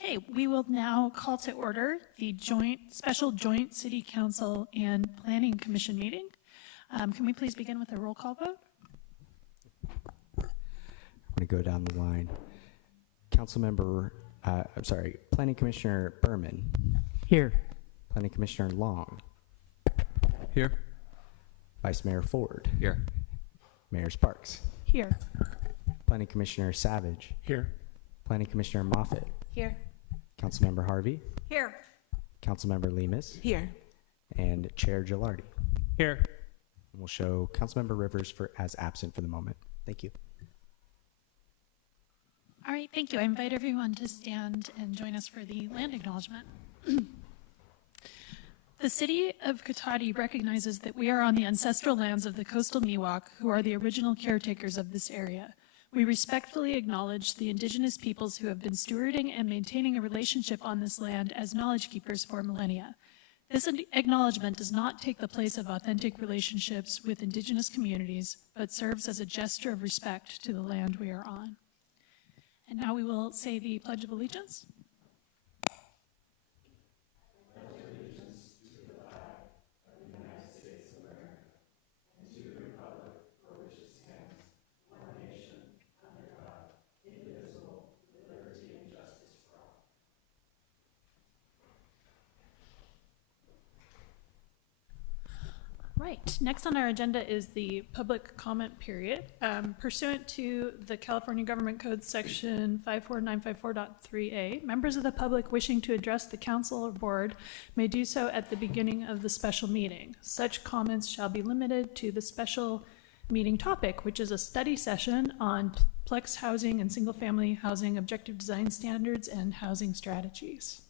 Okay, we will now call to order the special joint City Council and Planning Commission meeting. Can we please begin with a roll call vote? I'm going to go down the line. Planning Commissioner Berman. Here. Planning Commissioner Long. Here. Vice Mayor Ford. Here. Mayor Sparks. Here. Planning Commissioner Savage. Here. Planning Commissioner Moffitt. Here. Councilmember Harvey. Here. Councilmember Lemus. Here. And Chair Gilardi. Here. And we'll show Councilmember Rivers as absent for the moment. Thank you. All right, thank you. I invite everyone to stand and join us for the land acknowledgement. The City of Cotati recognizes that we are on the ancestral lands of the coastal Miwok, who are the original caretakers of this area. We respectfully acknowledge the indigenous peoples who have been stewarding and maintaining a relationship on this land as knowledge keepers for millennia. This acknowledgement does not take the place of authentic relationships with indigenous communities, but serves as a gesture of respect to the land we are on. And now we will say the Pledge of Allegiance. Right, next on our agenda is the public comment period. Pursuant to the California Government Code section 54954.3a, members of the public wishing to address the council or board may do so at the beginning of the special meeting. Such comments shall be limited to the special meeting topic, which is a study session on Plex housing and single-family housing objective design standards and housing strategies.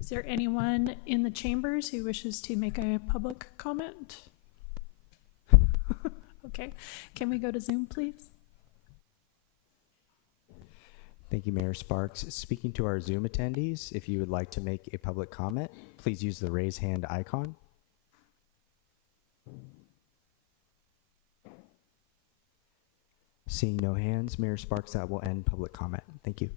Is there anyone in the chambers who wishes to make a public comment? Okay, can we go to Zoom, please? Thank you, Mayor Sparks. Speaking to our Zoom attendees, if you would like to make a public comment, please use the raise hand icon. Seeing no hands, Mayor Sparks, that will end public comment. Thank you.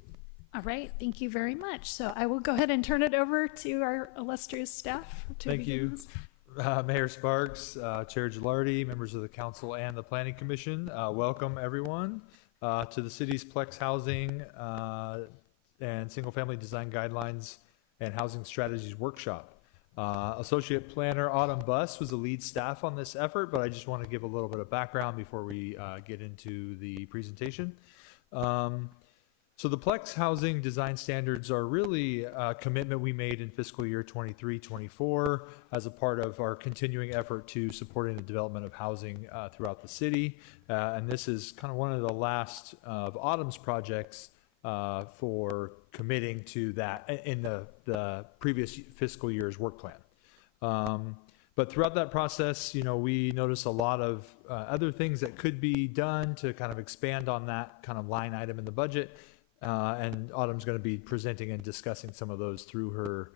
All right, thank you very much. So I will go ahead and turn it over to our illustrious staff. Thank you, Mayor Sparks, Chair Gilardi, members of the council and the Planning Commission. Welcome everyone to the city's Plex housing and single family design guidelines and housing strategies workshop. Associate Planner Autumn Buss was the lead staff on this effort, but I just want to give a little bit of background before we get into the presentation. So the Plex housing design standards are really a commitment we made in fiscal year 23-24 as a part of our continuing effort to supporting the development of housing throughout the city. And this is kind of one of the last of Autumn's projects for committing to that in the previous fiscal year's work plan. But throughout that process, you know, we noticed a lot of other things that could be done to kind of expand on that kind of line item in the budget. And Autumn's going to be presenting and discussing some of those through her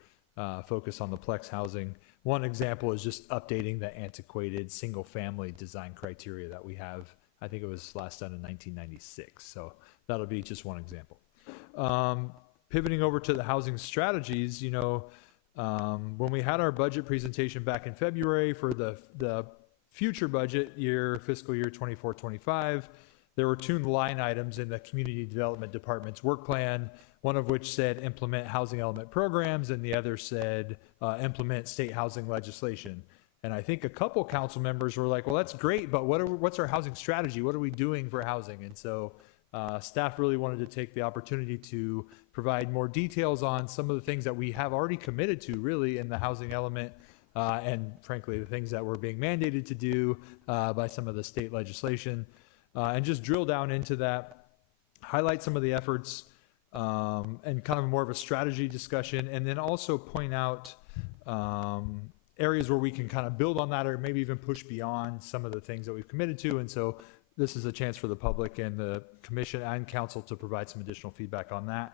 focus on the Plex housing. One example is just updating the antiquated single-family design criteria that we have. I think it was last done in 1996. So that'll be just one example. Pivoting over to the housing strategies, you know, when we had our budget presentation back in February for the future budget year, fiscal year 24-25, there were two line items in the Community Development Department's work plan, one of which said implement housing element programs, and the other said implement state housing legislation. And I think a couple council members were like, well, that's great, but what's our housing strategy? What are we doing for housing? And so staff really wanted to take the opportunity to provide more details on some of the things that we have already committed to really in the housing element, and frankly, the things that we're being mandated to do by some of the state legislation. And just drill down into that, highlight some of the efforts, and kind of more of a strategy discussion, and then also point out areas where we can kind of build on that or maybe even push beyond some of the things that we've committed to. And so this is a chance for the public and the commission and council to provide some additional feedback on that.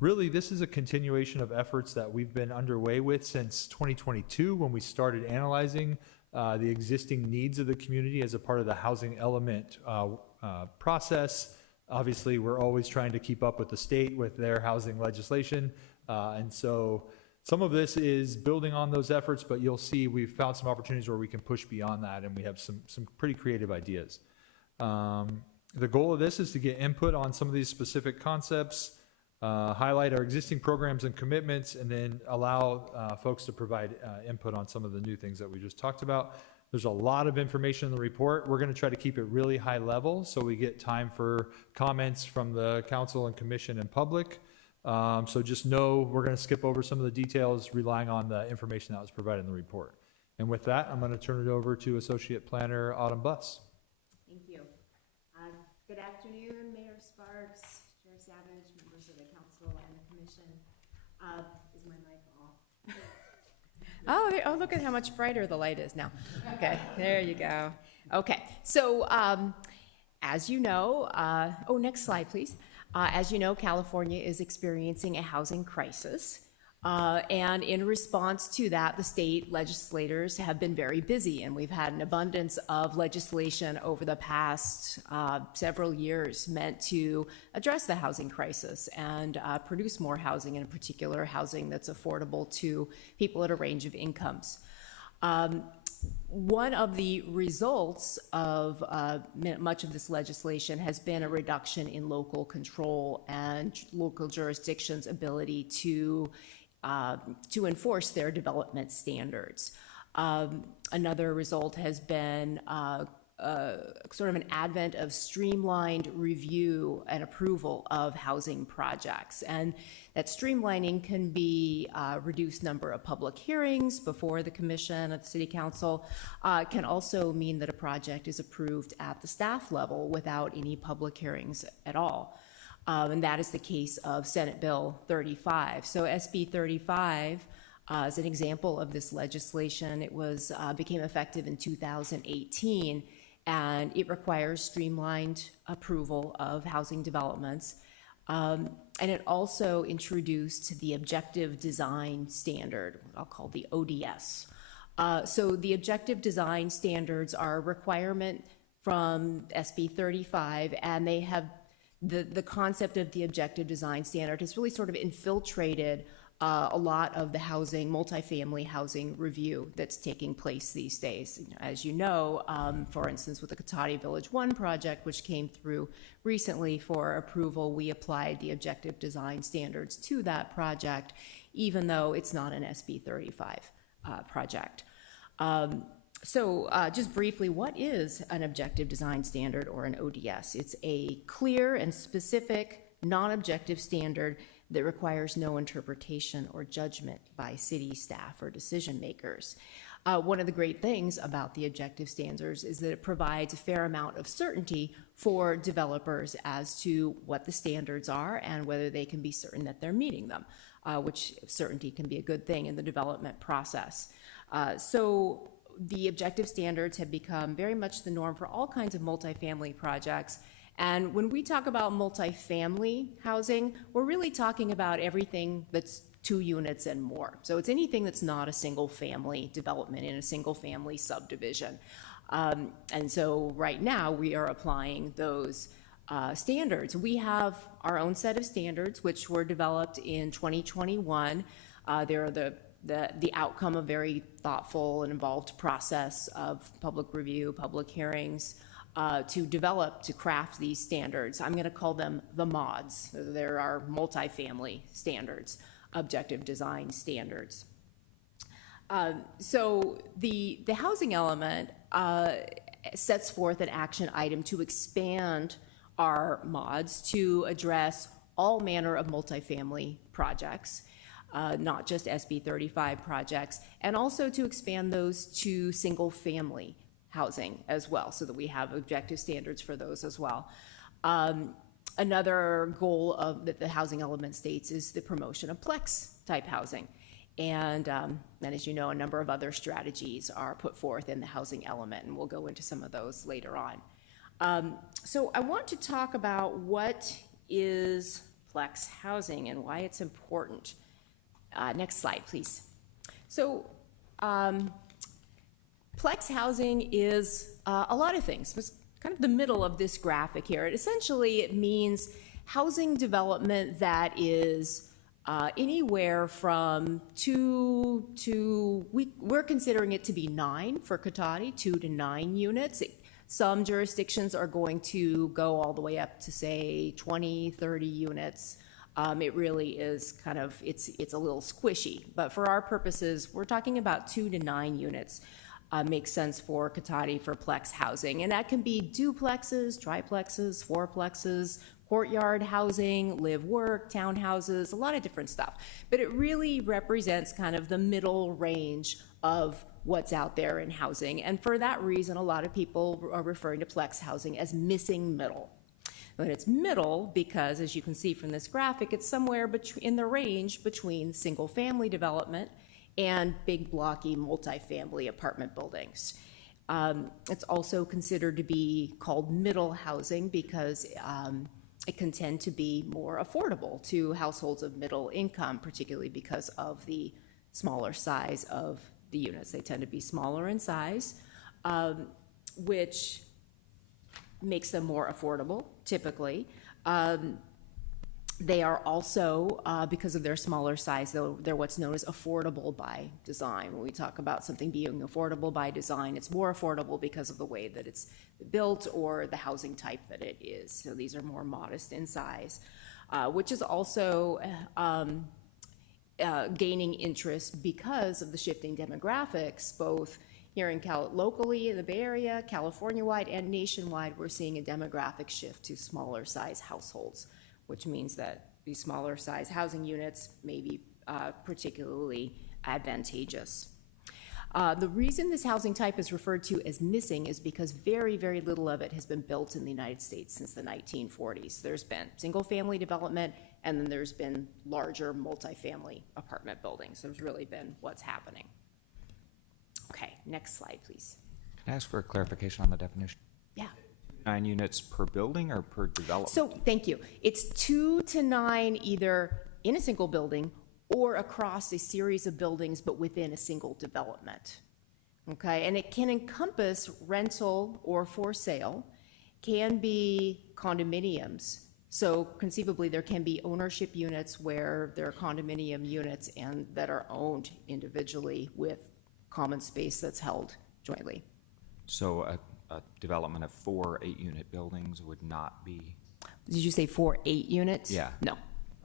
Really, this is a continuation of efforts that we've been underway with since 2022 when we started analyzing the existing needs of the community as a part of the housing element process Obviously, we're always trying to keep up with the state with their housing legislation. And so some of this is building on those efforts, but you'll see we've found some opportunities where we can push beyond that, and we have some pretty creative ideas. The goal of this is to get input on some of these specific concepts, highlight our existing programs and commitments, and then allow folks to provide input on some of the new things that we just talked about. There's a lot of information in the report. We're going to try to keep it really high level so we get time for comments from the council and commission and public. So just know we're going to skip over some of the details, relying on the information that was provided in the report. And with that, I'm going to turn it over to Associate Planner Autumn Buss. Thank you. Good afternoon, Mayor Sparks, Chair Savage, members of the council and the commission. Is my mic off? Oh, look at how much brighter the light is now. Okay, there you go. Okay, so as you know, next slide, please. As you know, California is experiencing a housing crisis. And in response to that, the state legislators have been very busy, and we've had an abundance of legislation over the past several years meant to address the housing crisis and produce more housing, and in particular, housing that's affordable to people at a range of incomes. One of the results of much of this legislation has been a reduction in local control and local jurisdictions' ability to enforce their development standards. Another result has been sort of an advent of streamlined review and approval of housing projects. And that streamlining can be reduced number of public hearings before the commission at the city council, can also mean that a project is approved at the staff level without any public hearings at all. And that is the case of Senate Bill 35. So SB 35 is an example of this legislation. It became effective in 2018, and it requires streamlined approval of housing developments. And it also introduced the objective design standard, what I'll call the ODS. So the objective design standards are a requirement from SB 35, and they have the concept of the objective design standard has really sort of infiltrated a lot of the housing, multifamily housing review that's taking place these days. As you know, for instance, with the Cotati Village 1 project, which came through recently for approval, we applied the objective design standards to that project, even though it's not an SB 35 project. So just briefly, what is an objective design standard or an ODS? It's a clear and specific non-objective standard that requires no interpretation or judgment by city staff or decision makers. One of the great things about the objective standards is that it provides a fair amount of certainty for developers as to what the standards are and whether they can be certain that they're meeting them, which certainty can be a good thing in the development process. So the objective standards have become very much the norm for all kinds of multifamily projects. And when we talk about multifamily housing, we're really talking about everything that's 2 units and more. So it's anything that's not a single family development in a single family subdivision. And so right now we are applying those standards. We have our own set of standards, which were developed in 2021. They're the outcome of very thoughtful and involved process of public review, public hearings, to craft these standards. I'm going to call them the mods. There are multifamily standards, objective design standards. So the housing element sets forth an action item to expand our mods to address all manner of multifamily projects, not just SB 35 projects, and also to expand those to single family housing as well, so that we have objective standards for those as well. Another goal that the housing element states is the promotion of Plex type housing. And as you know, a number of other strategies are put forth in the housing element, and we'll go into some of those later on. So I want to talk about what is Plex housing and why it's important. Next slide, please. So Plex housing is a lot of things. Let's kind of the middle of this graphic here. It means housing development that is anywhere from 2 to, we're considering it to be 9 for Cotati, 2 to 9 units. Some jurisdictions are going to go all the way up to, say, 20, 30 units. It really is kind of, it's a little squishy, but for our purposes, we're talking about 2 to 9 units. Makes sense for Cotati for Plex housing, and that can be duplexes, triplexes, fourplexes, courtyard housing, live work, townhouses, a lot of different stuff. But it really represents kind of the middle range of what's out there in housing, and for that reason, a lot of people are referring to Plex housing as missing middle. But it's middle because, as you can see from this graphic, it's somewhere in the range between single-family development and big blocky multifamily apartment buildings. It's also considered to be called middle housing because it can tend to be more affordable to households of middle income, particularly because of the smaller size of the units. They tend to be smaller in size, which makes them more affordable, typically. They are also, because of their smaller size, though, they're what's known as affordable by design. When we talk about something being affordable by design, it's more affordable because of the way that it's built or the housing type that it is. So these are more modest in size, which is also gaining interest because of the shifting demographics, both here in locally in the Bay Area, California-wide, and nationwide. We're seeing a demographic shift to smaller size households, which means that these smaller size housing units may be particularly advantageous. The reason this housing type is referred to as missing is because very, very little of it has been built in the United States since the 1940s. There's been single-family development, and then there's been larger multifamily apartment buildings. There's really been what's happening. Okay, next slide, please. Can I ask for a clarification on the definition? Yeah. 9 units per building or per development? So, thank you. It's 2 to 9 either in a single building or across a series of buildings, but within a single development. Okay, and it can encompass rental or for sale, can be condominiums. So conceivably, there can be ownership units where there are condominium units and that are owned individually with common space that's held jointly. So a development of 4 8-unit buildings would not be? Did you say 4 8 units? Yeah. No,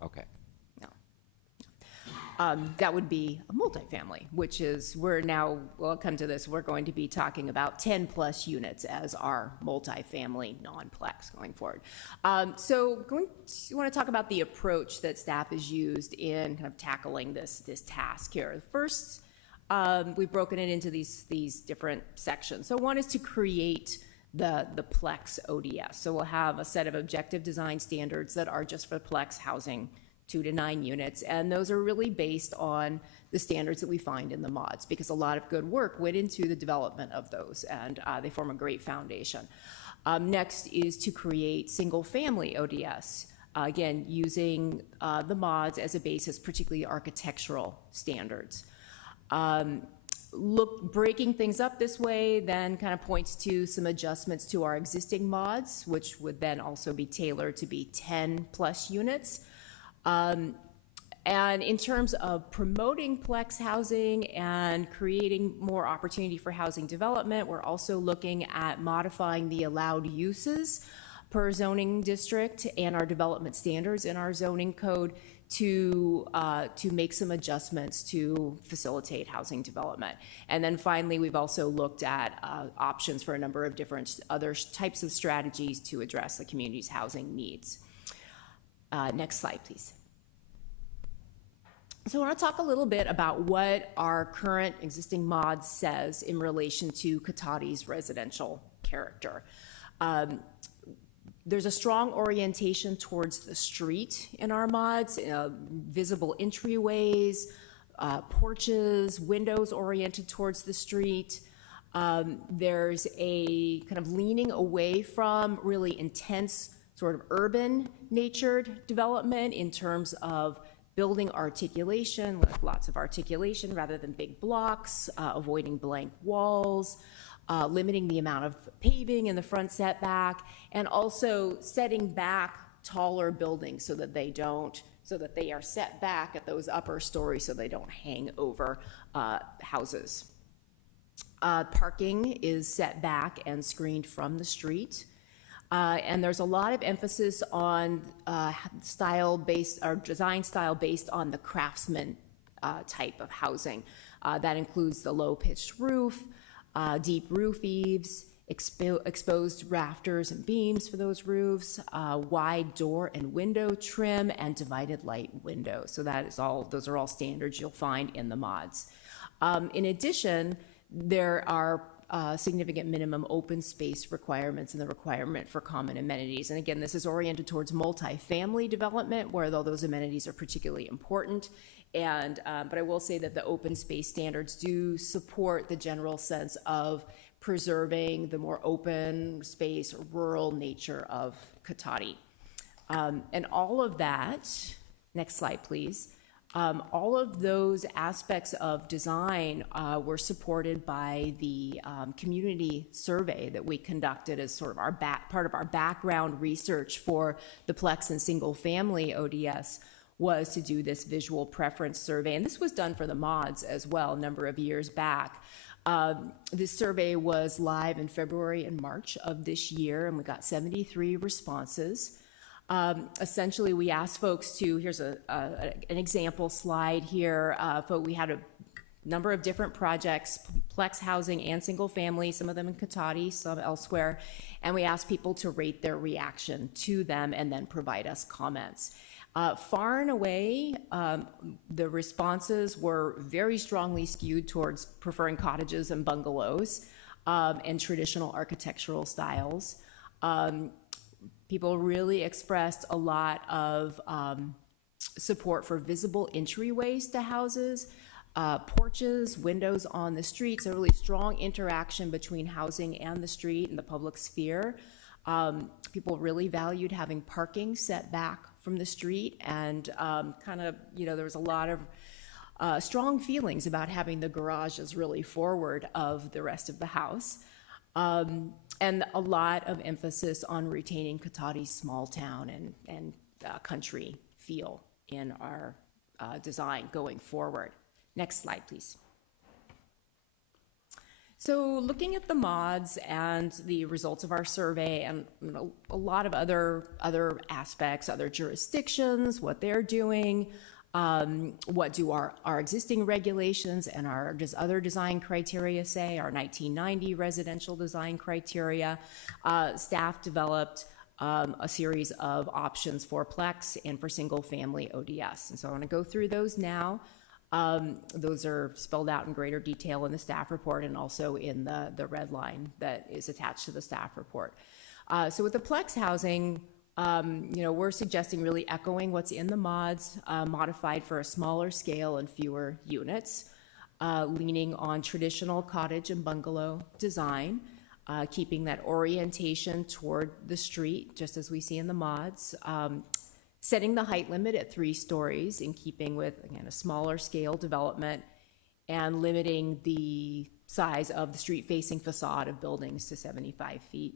Okay. no. That would be a multifamily, which is, we'll come to this, we're going to be talking about 10 plus units as our multifamily non-Plex going forward. So you want to talk about the approach that staff has used in kind of tackling this task here. First, we've broken it into these different sections. So one is to create the Plex ODS. So we'll have a set of objective design standards that are just for Plex housing, 2 to 9 units, and those are really based on the standards that we find in the mods, because a lot of good work went into the development of those, and they form a great foundation. Next is to create single-family ODS, again, using the mods as a basis, particularly architectural standards. Breaking things up this way then kind of points to some adjustments to our existing mods, which would then also be tailored to be 10 plus units. And in terms of promoting Plex housing and creating more opportunity for housing development, we're also looking at modifying the allowed uses per zoning district and our development standards in our zoning code to make some adjustments to facilitate housing development. And then finally, we've also looked at options for a number of different other types of strategies to address the community's housing needs. Next slide, please. So I want to talk a little bit about what our current existing mod says in relation to Cotati's residential character. There's a strong orientation towards the street in our mods, visible entryways, porches, windows oriented towards the street. There's a kind of leaning away from really intense sort of urban natured development in terms of building articulation, with lots of articulation rather than big blocks, avoiding blank walls. limiting the amount of paving in the front setback, and also setting back taller buildings so that they are set back at those upper stories so they don't hang over houses. Parking is set back and screened from the street. And there's a lot of emphasis on design style based on the craftsman type of housing. That includes the low-pitched roof, deep roof eaves, exposed rafters and beams for those roofs, wide door and window trim, and divided light windows. So those are all standards you'll find in the mods. In addition, there are significant minimum open space requirements and the requirement for common amenities. And again, this is oriented towards multifamily development, where those amenities are particularly important. But I will say that the open space standards do support the general sense of preserving the more open space, rural nature of Cotati. And all of that, next slide, please. All of those aspects of design were supported by the community survey that we conducted as sort of part of our background research for the Plex and single family ODS, was to do this visual preference survey. And this was done for the mods as well a number of years back. This survey was live in February and March of this year, and we got 73 responses. Essentially, we asked folks to, here's an example slide here, but we had a number of different projects, Plex housing and single family, some of them in Cotati, some elsewhere, and we asked people to rate their reaction to them and then provide us comments. Far and away, the responses were very strongly skewed towards preferring cottages and bungalows and traditional architectural styles. People really expressed a lot of support for visible entryways to houses, porches, windows on the streets, a really strong interaction between housing and the street and the public sphere. People really valued having parking set back from the street, and there was a lot of strong feelings about having the garages really forward of the rest of the house. And a lot of emphasis on retaining Cotati's small town and country feel in our design going forward. Next slide, please. So looking at the mods and the results of our survey and a lot of other aspects, other jurisdictions, what they're doing, what do our existing regulations and our other design criteria say, our 1990 residential design criteria, staff developed a series of options for Plex and for single family ODS. And so I want to go through those now. Those are spelled out in greater detail in the staff report and also in the red line that is attached to the staff report. So with the Plex housing, we're suggesting really echoing what's in the mods, modified for a smaller scale and fewer units, leaning on traditional cottage and bungalow design, keeping that orientation toward the street, just as we see in the mods, setting the height limit at 3 stories in keeping with, again, a smaller scale development, and limiting the size of the street-facing facade of buildings to 75 feet.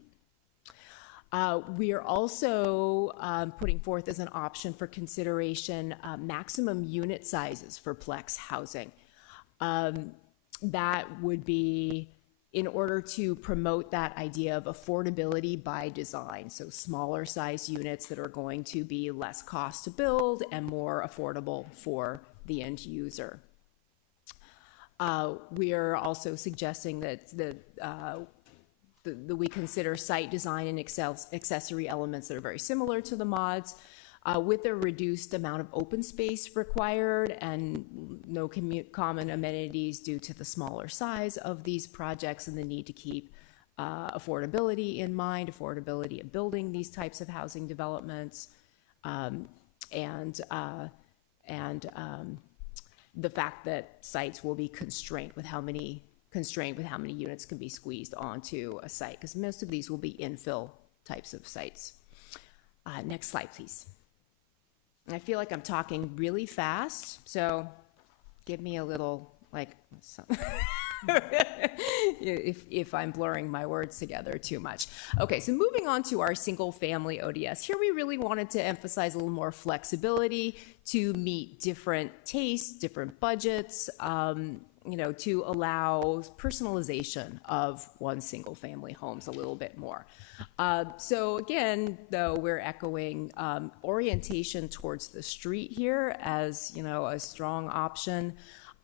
We are also putting forth as an option for consideration maximum unit sizes for Plex housing. That would be in order to promote that idea of affordability by design, so smaller size units that are going to be less cost to build and more affordable for the end user. We are also suggesting that we consider site design and accessory elements that are very similar to the mods, with a reduced amount of open space required and no common amenities due to the smaller size of these projects and the need to keep affordability in mind, affordability of building these types of housing developments, and the fact that sites will be constrained with how many units can be squeezed onto a site, because most of these will be infill types of sites. Next slide, please. I feel like I'm talking really fast, so give me a little, if I'm blurring my words together too much. Okay, so moving on to our single-family ODS. Here we really wanted to emphasize a little more flexibility to meet different tastes, different budgets, to allow personalization of one single-family homes a little bit more. So again, though, we're echoing orientation towards the street here as, a strong option.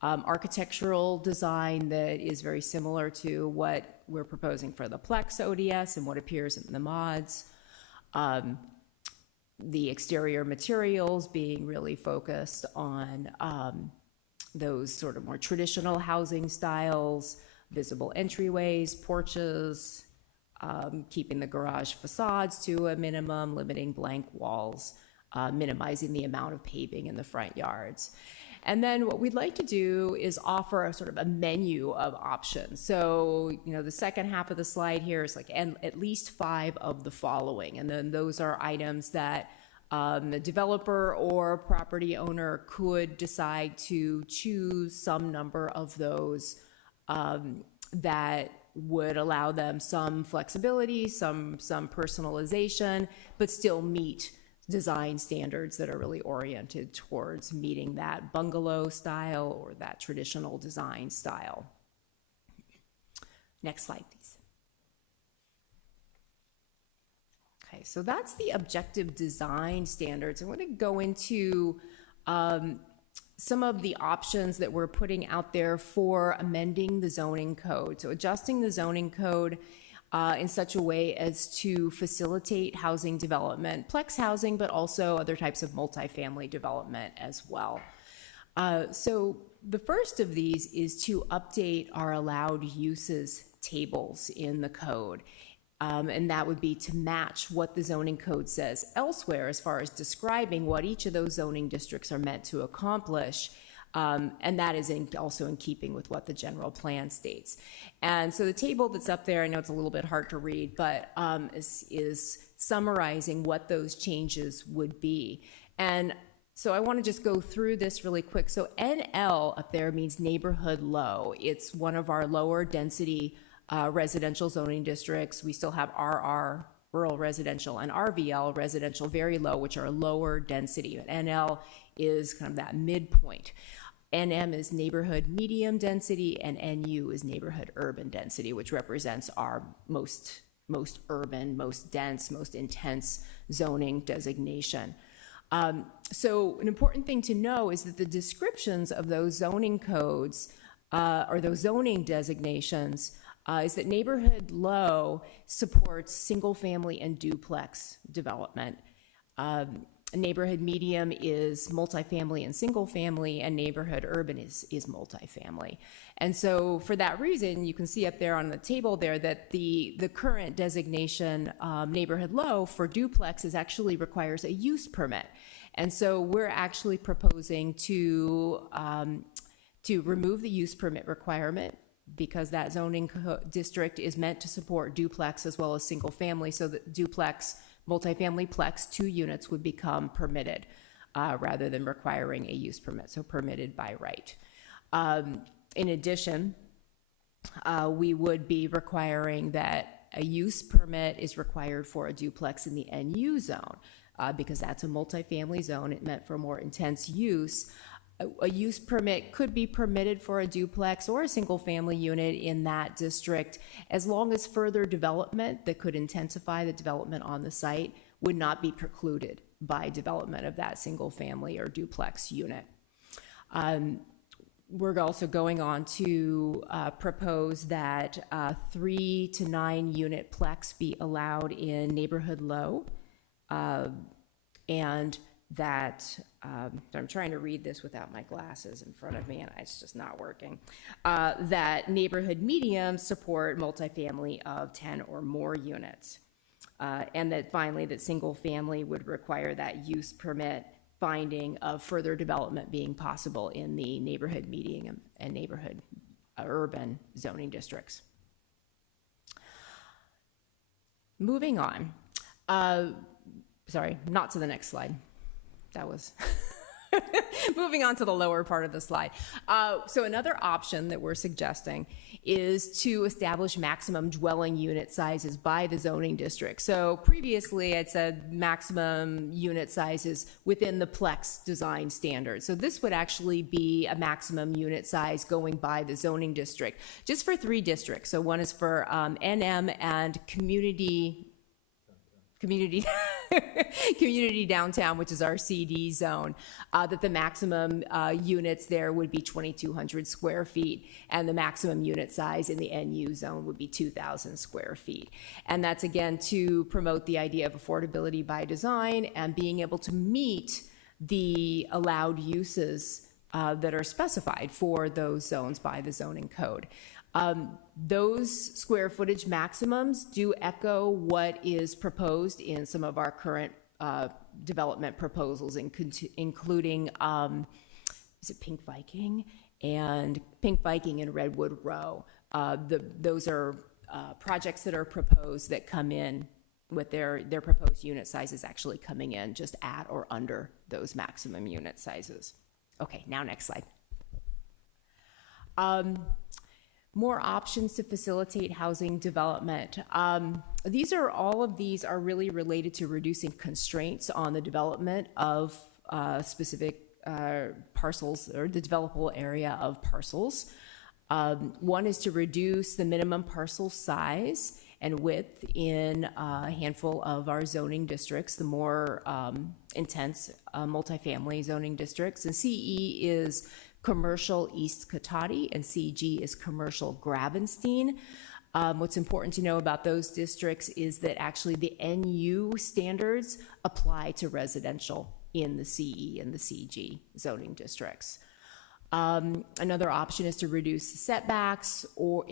Architectural design that is very similar to what we're proposing for the Plex ODS and what appears in the mods. The exterior materials being really focused on those sort of more traditional housing styles, visible entryways, porches, keeping the garage facades to a minimum, limiting blank walls, minimizing the amount of paving in the front yards. And then what we'd like to do is offer a sort of a menu of options. So, the second half of the slide here is like at least 5 of the following. And then those are items that the developer or property owner could decide to choose some number of those that would allow them some flexibility, some personalization, but still meet design standards that are really oriented towards meeting that bungalow style or that traditional design style. Next slide, please. Okay, so that's the objective design standards. I'm going to go into some of the options that we're putting out there for amending the zoning code. So adjusting the zoning code in such a way as to facilitate housing development, Plex housing, but also other types of multifamily development as well. So the first of these is to update our allowed uses tables in the code. And that would be to match what the zoning code says elsewhere as far as describing what each of those zoning districts are meant to accomplish. And that is also in keeping with what the general plan states. And so the table that's up there, I know it's a little bit hard to read, but is summarizing what those changes would be. And so I want to just go through this really quick. So NL up there means neighborhood low. It's one of our lower density residential zoning districts. We still have RR, rural residential, and RVL, residential very low, which are lower density. But NL is kind of that midpoint. NM is neighborhood medium density, and NU is neighborhood urban density, which represents our most urban, most dense, most intense zoning designation. So an important thing to know is that the descriptions of those zoning codes or those zoning designations is that neighborhood low supports single family and duplex development. Neighborhood medium is multifamily and single family, and neighborhood urban is multifamily. And so for that reason, you can see up there on the table there that the current designation neighborhood low for duplexes actually requires a use permit. And so we're actually proposing to remove the use permit requirement, because that zoning district is meant to support duplex as well as single family, so that duplex, multifamily Plex, 2 units would become permitted rather than requiring a use permit, so permitted by right. In addition, we would be requiring that a use permit is required for a duplex in the NU zone because that's a multifamily zone. It meant for more intense use. A use permit could be permitted for a duplex or a single family unit in that district as long as further development that could intensify the development on the site would not be precluded by development of that single family or duplex unit. We're also going on to propose that 3 to 9 unit Plex be allowed in neighborhood low, and that, I'm trying to read this without my glasses in front of me, and it's just not working, that neighborhood medium support multifamily of 10 or more units. And that finally, that single family would require that use permit finding of further development being possible in the neighborhood medium and neighborhood urban zoning districts. Moving on. Sorry, not to the next slide. That was Moving on to the lower part of the slide. So another option that we're suggesting is to establish maximum dwelling unit sizes by the zoning district. So previously I'd said maximum unit sizes within the Plex design standard. So this would actually be a maximum unit size going by the zoning district, just for 3 districts. So one is for NM and community community downtown, which is our CD zone, that the maximum units there would be 2,200 square feet, and the maximum unit size in the NU zone would be 2,000 square feet. And that's, again, to promote the idea of affordability by design and being able to meet the allowed uses that are specified for those zones by the zoning code. Those square footage maximums do echo what is proposed in some of our current development proposals, including, is it Pink Viking? And Pink Viking and Redwood Row. Those are projects that are proposed that come in with their proposed unit sizes actually coming in just at or under those maximum unit sizes. Okay, now next slide. More options to facilitate housing development. All of these are really related to reducing constraints on the development of specific parcels or the developable area of parcels. One is to reduce the minimum parcel size and width in a handful of our zoning districts, the more intense multifamily zoning districts. And CE is commercial East Cotati, and CG is commercial Gravenstein. What's important to know about those districts is that actually the NU standards apply to residential in the CE and the CG zoning districts. Another option is to reduce setbacks or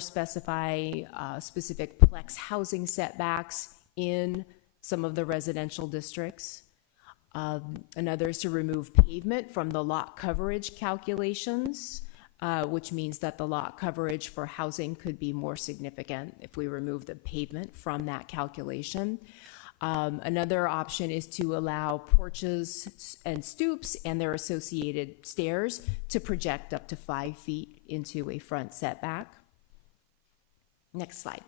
specify specific Plex housing setbacks in some of the residential districts. Another is to remove pavement from the lot coverage calculations, which means that the lot coverage for housing could be more significant if we remove the pavement from that calculation. Another option is to allow porches and stoops and their associated stairs to project up to 5 feet into a front setback. Next slide.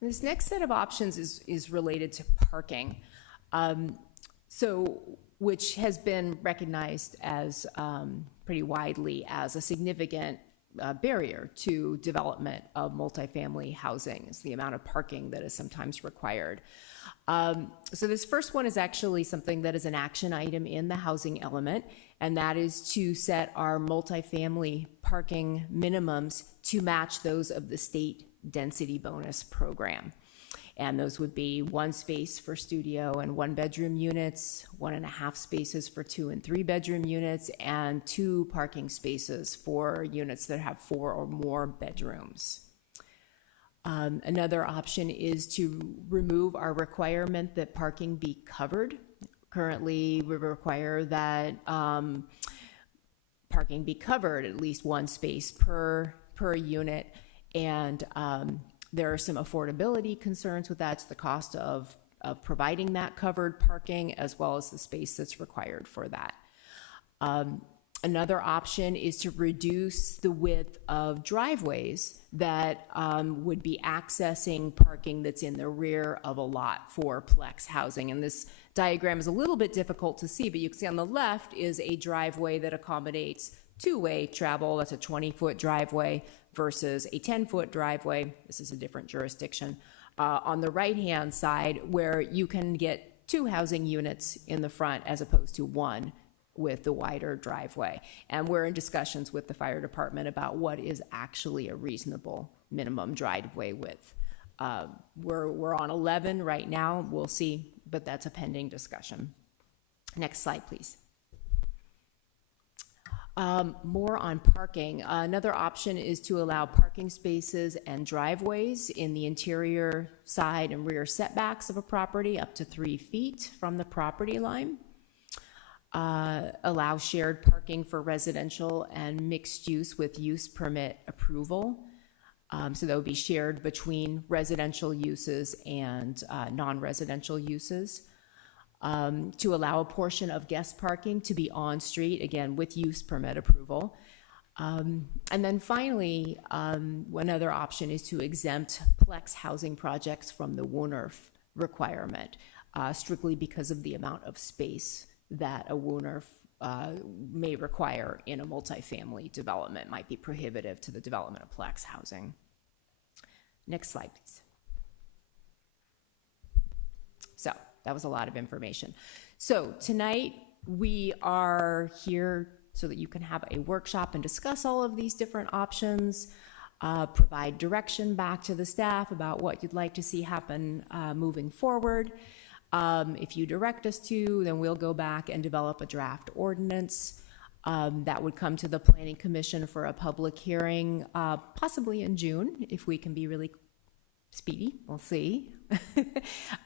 This next set of options is related to parking, which has been recognized as pretty widely as a significant barrier to development of multifamily housing, is the amount of parking that is sometimes required. So this first one is actually something that is an action item in the housing element, and that is to set our multifamily parking minimums to match those of the state density bonus program. And those would be 1 space for studio and 1 bedroom units, 1.5 spaces for 2 and 3 bedroom units, and 2 parking spaces for units that have 4 or more bedrooms. Another option is to remove our requirement that parking be covered. Currently, we require that parking be covered at least 1 space per unit. And there are some affordability concerns with that. It's the cost of providing that covered parking as well as the space that's required for that. Another option is to reduce the width of driveways that would be accessing parking that's in the rear of a lot for Plex housing. And this diagram is a little bit difficult to see, but you can see on the left is a driveway that accommodates 2-way travel. That's a 20-foot driveway versus a 10-foot driveway. This is a different jurisdiction. On the right-hand side, where you can get 2 housing units in the front as opposed to 1 with the wider driveway. And we're in discussions with the fire department about what is actually a reasonable minimum driveway width. We're on 11 right now. We'll see, but that's a pending discussion. Next slide, please. More on parking. Another option is to allow parking spaces and driveways in the interior side and rear setbacks of a property up to 3 feet from the property line. Allow shared parking for residential and mixed use with use permit approval. So that would be shared between residential uses and non-residential uses. to allow a portion of guest parking to be on-street, again, with use permit approval. And then finally, one other option is to exempt Plex housing projects from the WUNRF requirement, strictly because of the amount of space that a WUNRF may require in a multifamily development, might be prohibitive to the development of Plex housing. Next slide, please. So that was a lot of information. So tonight we are here so that you can have a workshop and discuss all of these different options, provide direction back to the staff about what you'd like to see happen moving forward. If you direct us to, then we'll go back and develop a draft ordinance that would come to the Planning Commission for a public hearing, possibly in June, if we can be really speedy. We'll see.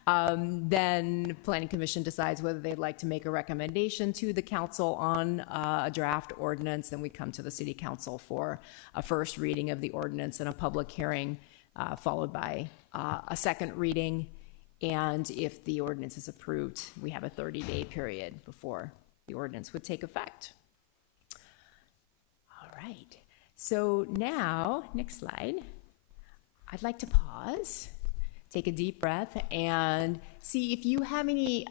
Then Planning Commission decides whether they'd like to make a recommendation to the council on a draft ordinance. Then we come to the city council for a first reading of the ordinance and a public hearing, followed by a second reading. And if the ordinance is approved, we have a 30-day period before the ordinance would take effect. All right. So now, next slide. I'd like to pause, take a deep breath, and see if you have any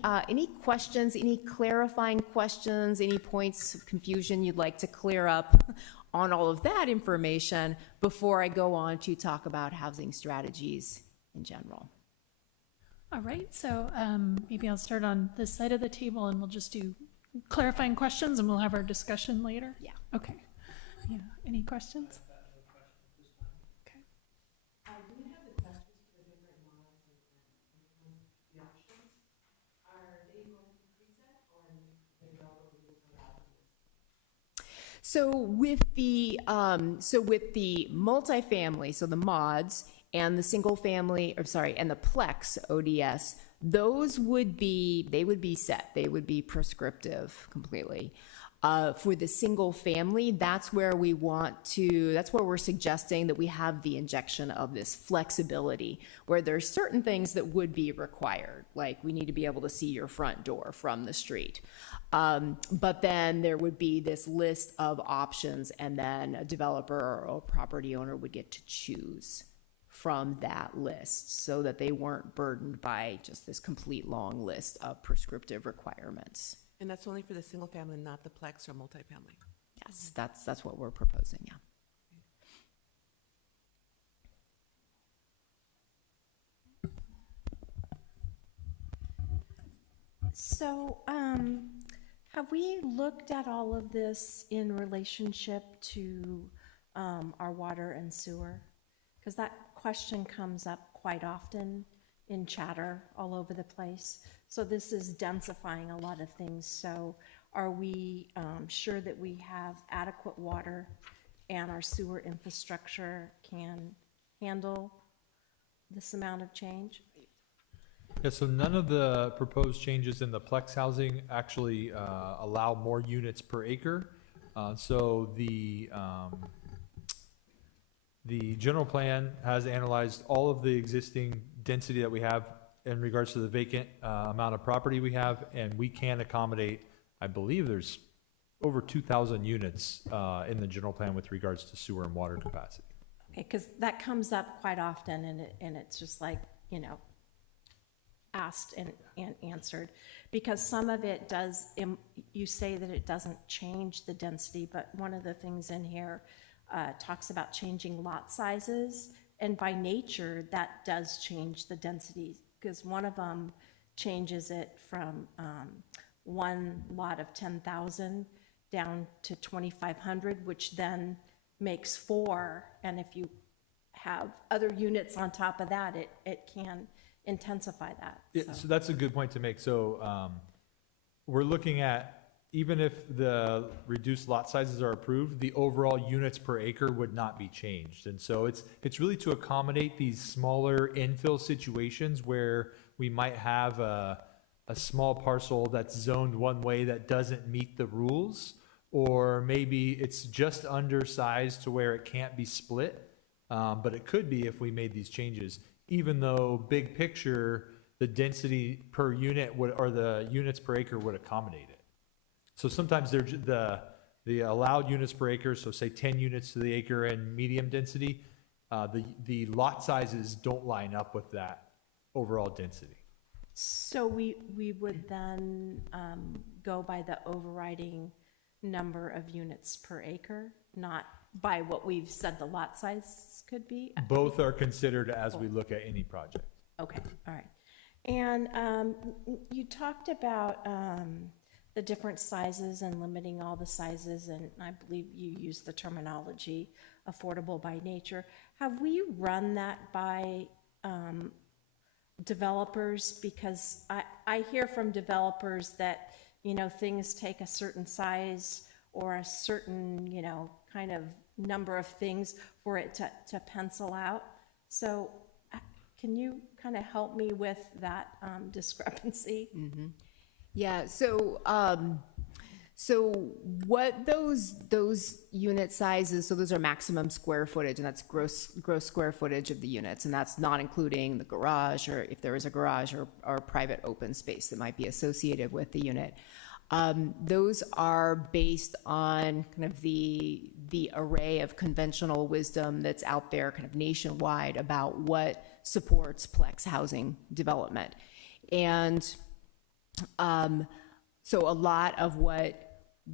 questions, any clarifying questions, any points of confusion you'd like to clear up on all of that information before I go on to talk about housing strategies in general. All right, so maybe I'll start on this side of the table and we'll just do clarifying questions and we'll have our discussion later. Yeah. Okay. Yeah. Any questions? Okay. So with the multifamily, so the mods and the single family, and the Plex ODS, those would be set. They would be prescriptive completely. For the single family, that's where we're suggesting that we have the injection of this flexibility, where there's certain things that would be required, like we need to be able to see your front door from the street. But then there would be this list of options, and then a developer or a property owner would get to choose from that list so that they weren't burdened by just this complete long list of prescriptive requirements. And that's only for the single family, not the Plex or multifamily? Yes, that's what we're proposing, yeah. So, have we looked at all of this in relationship to our water and sewer? Because that question comes up quite often in chatter all over the place. So this is densifying a lot of things. So are we sure that we have adequate water and our sewer infrastructure can handle this amount of change? Yeah, so none of the proposed changes in the Plex housing actually allow more units per acre. So the general plan has analyzed all of the existing density that we have in regards to the vacant amount of property we have, and we can accommodate, I believe there's over 2,000 units in the general plan with regards to sewer and water capacity. Okay, because that comes up quite often, and it's just like, asked and answered, because some of it does, you say that it doesn't change the density, but one of the things in here talks about changing lot sizes, and by nature that does change the density, because one of them changes it from one lot of 10,000 down to 2,500, which then makes 4, and if you have other units on top of that, it can intensify that. Yeah, so that's a good point to make. So we're looking at, even if the reduced lot sizes are approved, the overall units per acre would not be changed. And so it's really to accommodate these smaller infill situations where we might have a small parcel that's zoned one way that doesn't meet the rules, or maybe it's just undersized to where it can't be split, but it could be if we made these changes. Even though big picture, the density per unit would, or the units per acre would accommodate it. So sometimes the allowed units per acre, so say 10 units to the acre and medium density, the lot sizes don't line up with that overall density. So we would then go by the overriding number of units per acre, not by what we've said the lot size could be? Both are considered as we look at any project. Okay, all right. And you talked about the different sizes and limiting all the sizes, and I believe you used the terminology affordable by nature. Have we run that by developers? Because I hear from developers that, things take a certain size or a certain, kind of number of things for it to pencil out. So can you kind of help me with that discrepancy? Yeah, so what those unit sizes, so those are maximum square footage, and that's gross square footage of the units, and that's not including the garage, or if there is a garage or private open space that might be associated with the unit. Those are based on kind of the array of conventional wisdom that's out there kind of nationwide about what supports Plex housing development. And so a lot of what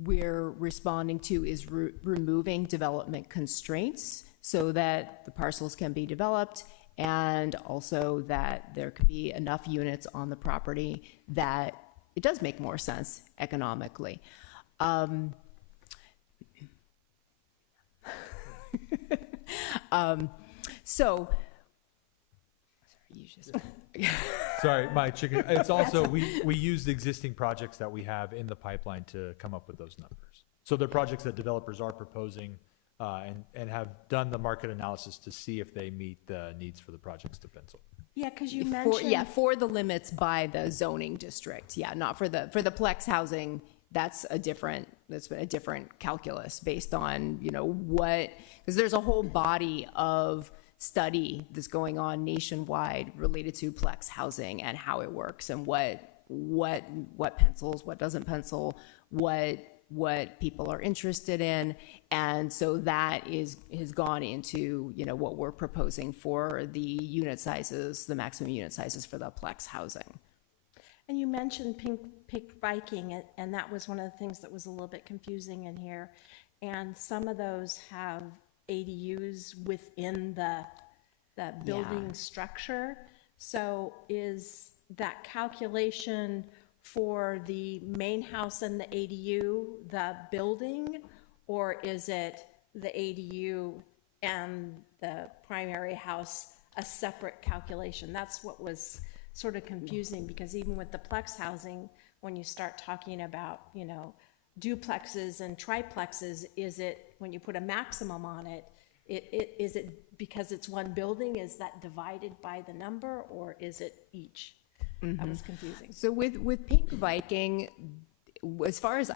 we're responding to is removing development constraints so that the parcels can be developed, and also that there could be enough units on the property that it does make more sense economically. So, sorry, you just. Sorry, my chicken. It's also, we used existing projects that we have in the pipeline to come up with those numbers. So they're projects that developers are proposing and have done the market analysis to see if they meet the needs for the projects to pencil. Yeah, because you mentioned. For the limits by the zoning district. Yeah, not for the Plex housing. That's a different calculus based on, because there's a whole body of study that's going on nationwide related to Plex housing and how it works and what pencils, what doesn't pencil, what people are interested in. And so that has gone into, what we're proposing for the unit sizes, the maximum unit sizes for the Plex housing. And you mentioned pink Viking, and that was one of the things that was a little bit confusing in here. And some of those have ADUs within the building structure. So is that calculation for the main house and the ADU the building, or is it the ADU and the primary house a separate calculation? That's what was sort of confusing, because even with the Plex housing, when you start talking about, duplexes and triplexes, is it, when you put a maximum on it, is it because it's one building, is that divided by the number, or is it each? That was confusing. So with Pink Viking, as far as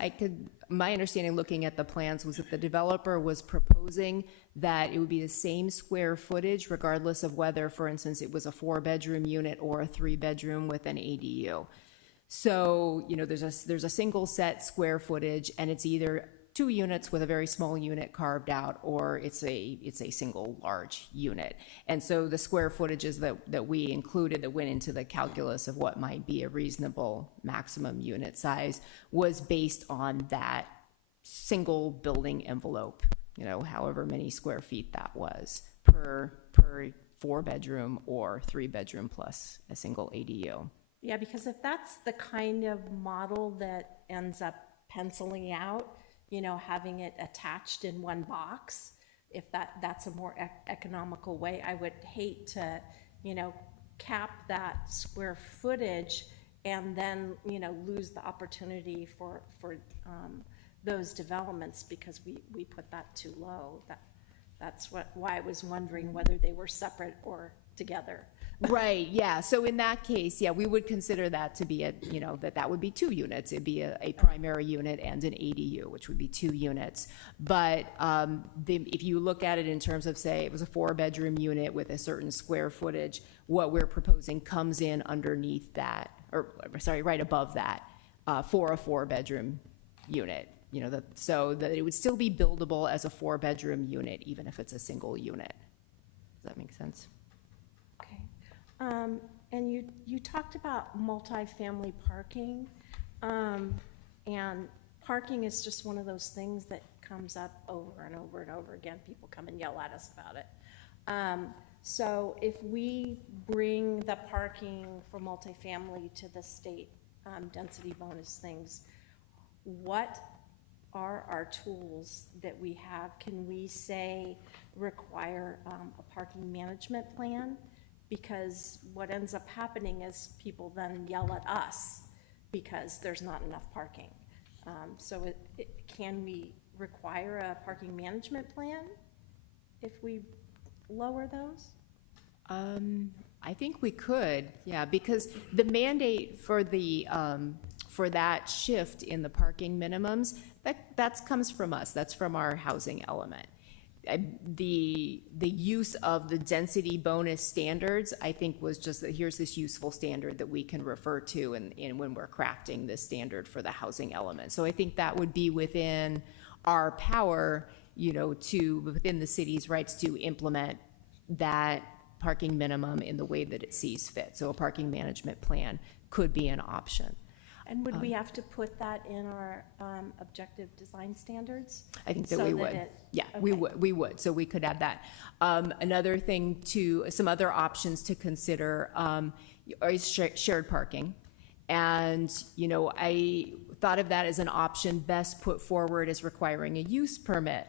my understanding looking at the plans was that the developer was proposing that it would be the same square footage regardless of whether, for instance, it was a 4-bedroom unit or a 3-bedroom with an ADU. So, there's a single set square footage, and it's either 2 units with a very small unit carved out, or it's a single large unit. And so the square footages that we included that went into the calculus of what might be a reasonable maximum unit size was based on that single building envelope, however many square feet that was per 4-bedroom or 3-bedroom plus a single ADU. Yeah, because if that's the kind of model that ends up penciling out, having it attached in one box, if that's a more economical way, I would hate to, cap that square footage and then, lose the opportunity for those developments because we put that too low. That's why I was wondering whether they were separate or together. Right, yeah, so in that case, yeah, we would consider that to be that would be 2 units. It'd be a primary unit and an ADU, which would be 2 units. But if you look at it in terms of, say, it was a 4-bedroom unit with a certain square footage, what we're proposing comes in underneath that, or, sorry, right above that, for a 4-bedroom unit. So that it would still be buildable as a 4-bedroom unit, even if it's a single unit. Does that make sense? Okay. And you talked about multifamily parking, and parking is just one of those things that comes up over and over and over again. People come and yell at us about it. So if we bring the parking for multifamily to the state density bonus things, what are our tools that we have? Can we say require a parking management plan? Because what ends up happening is people then yell at us because there's not enough parking. So can we require a parking management plan if we lower those? I think we could, yeah, because the mandate for for that shift in the parking minimums, that comes from us. That's from our housing element. The use of the density bonus standards, I think, was just that here's this useful standard that we can refer to in when we're crafting this standard for the housing element. So I think that would be within our power, within the city's rights to implement that parking minimum in the way that it sees fit. So a parking management plan could be an option. And would we have to put that in our objective design standards? I think that So we that would. it- Yeah, okay. we would. So we could add that. Another thing some other options to consider is shared parking. And, I thought of that as an option best put forward as requiring a use permit.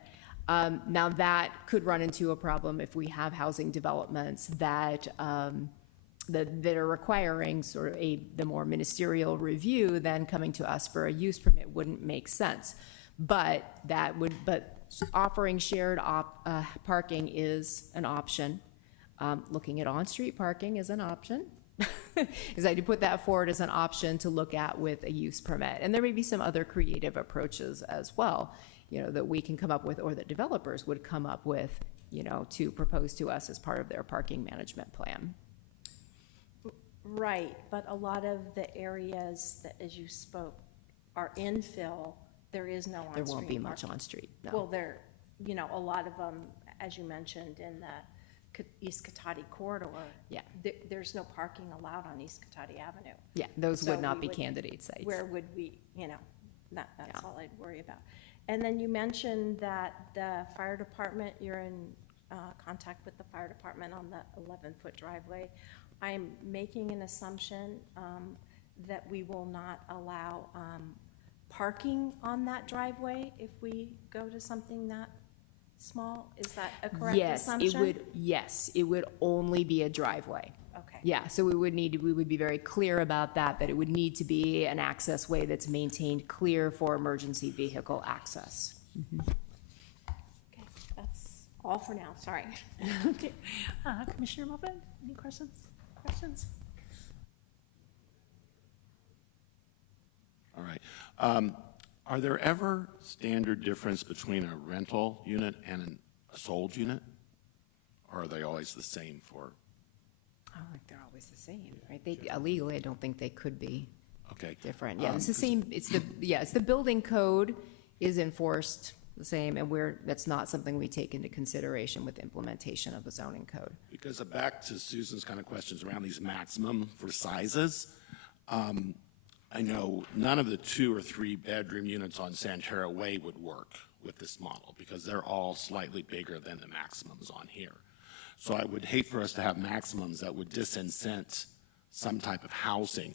Now that could run into a problem if we have housing developments that are requiring sort of the more ministerial review, then coming to us for a use permit wouldn't make sense. But offering shared parking is an option. Looking at on-street parking is an option. Because I did put that forward as an option to look at with a use permit. And there may be some other creative approaches as well, that we can come up with, or that developers would come up with, to propose to us as part of their parking management plan. Right, but a lot of the areas that, as you spoke, are infill, there is no on-street There won't be much parking. on-street, no. Well, a lot of them, as you mentioned, in the East Cotati corridor. Yeah. There's no parking allowed on East Cotati Avenue. Yeah, those So would not we be would- candidate sites. Where would we, that's Yeah. all I'd worry about. And then you mentioned that the fire department, you're in contact with the fire department on the 11-foot driveway. I'm making an assumption that we will not allow parking on that driveway if we go to something that small? Is that a correct assumption? Yes, it would only be a driveway. Okay. Yeah, so we would be very clear about that it would need to be an access way that's maintained clear for emergency vehicle access. Okay, that's all for now, sorry. Okay. Commissioner Mopin, any questions? All right. Are there ever standard difference between a rental unit and a sold unit? Or are they always the same for, I think they're always the same, right? Legally, I don't think they could be okay. different. Yeah, it's the same, it's the building code is enforced the same, and that's not something we take into consideration with implementation of the zoning code. Because back to Susan's kind of questions around these maximum for sizes, I know none of the 2 or 3 bedroom units on Santera Way would work with this model because they're all slightly bigger than the maximums on here. So I would hate for us to have maximums that would disincent some type of housing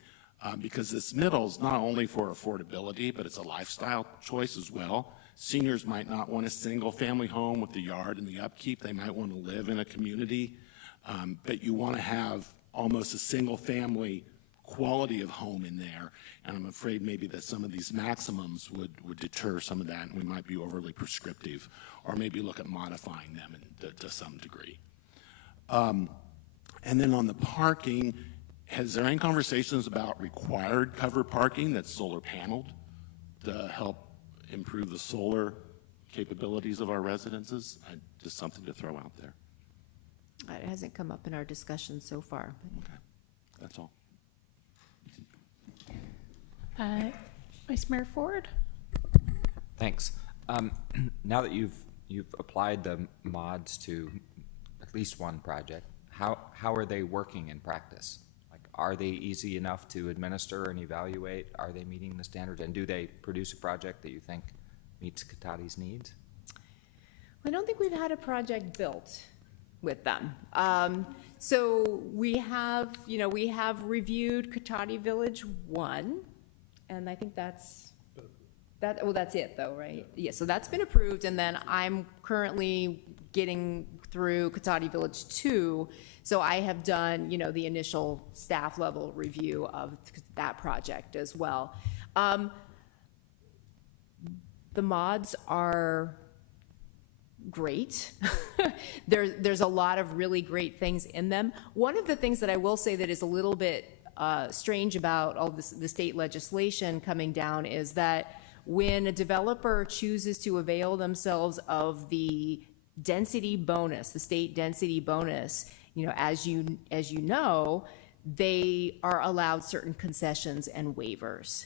because this middle is not only for affordability, but it's a lifestyle choice as well. Seniors might not want a single family home with the yard and the upkeep. They might want to live in a community, but you want to have almost a single family quality of home in there. And I'm afraid maybe that some of these maximums would deter some of that, and we might be overly prescriptive, or maybe look at modifying them to some degree. And then on the parking, has there any conversations about required covered parking that's solar paneled to help improve the solar capabilities of our residences? Just something to throw out there. It hasn't come up in our discussion so far. Okay, that's all. Vice Mayor Ford? Thanks. Now that you've applied the mods to at least one project, how are they working in practice? Like, are they easy enough to administer and evaluate? Are they meeting the standards? And do they produce a project that you think meets Cotati's needs? I don't think we've had a project built with them. So we have reviewed Cotati Village 1, and I think that's it though, right? Yeah, so that's been approved, and then I'm currently getting through Cotati Village 2, so I have done, the initial staff level review of that project as well. The mods are great. There's a lot of really great things in them. One of the things that I will say that is a little bit strange about all this, the state legislation coming down, is that when a developer chooses to avail themselves of the density bonus, the state density bonus, as you know, they are allowed certain concessions and waivers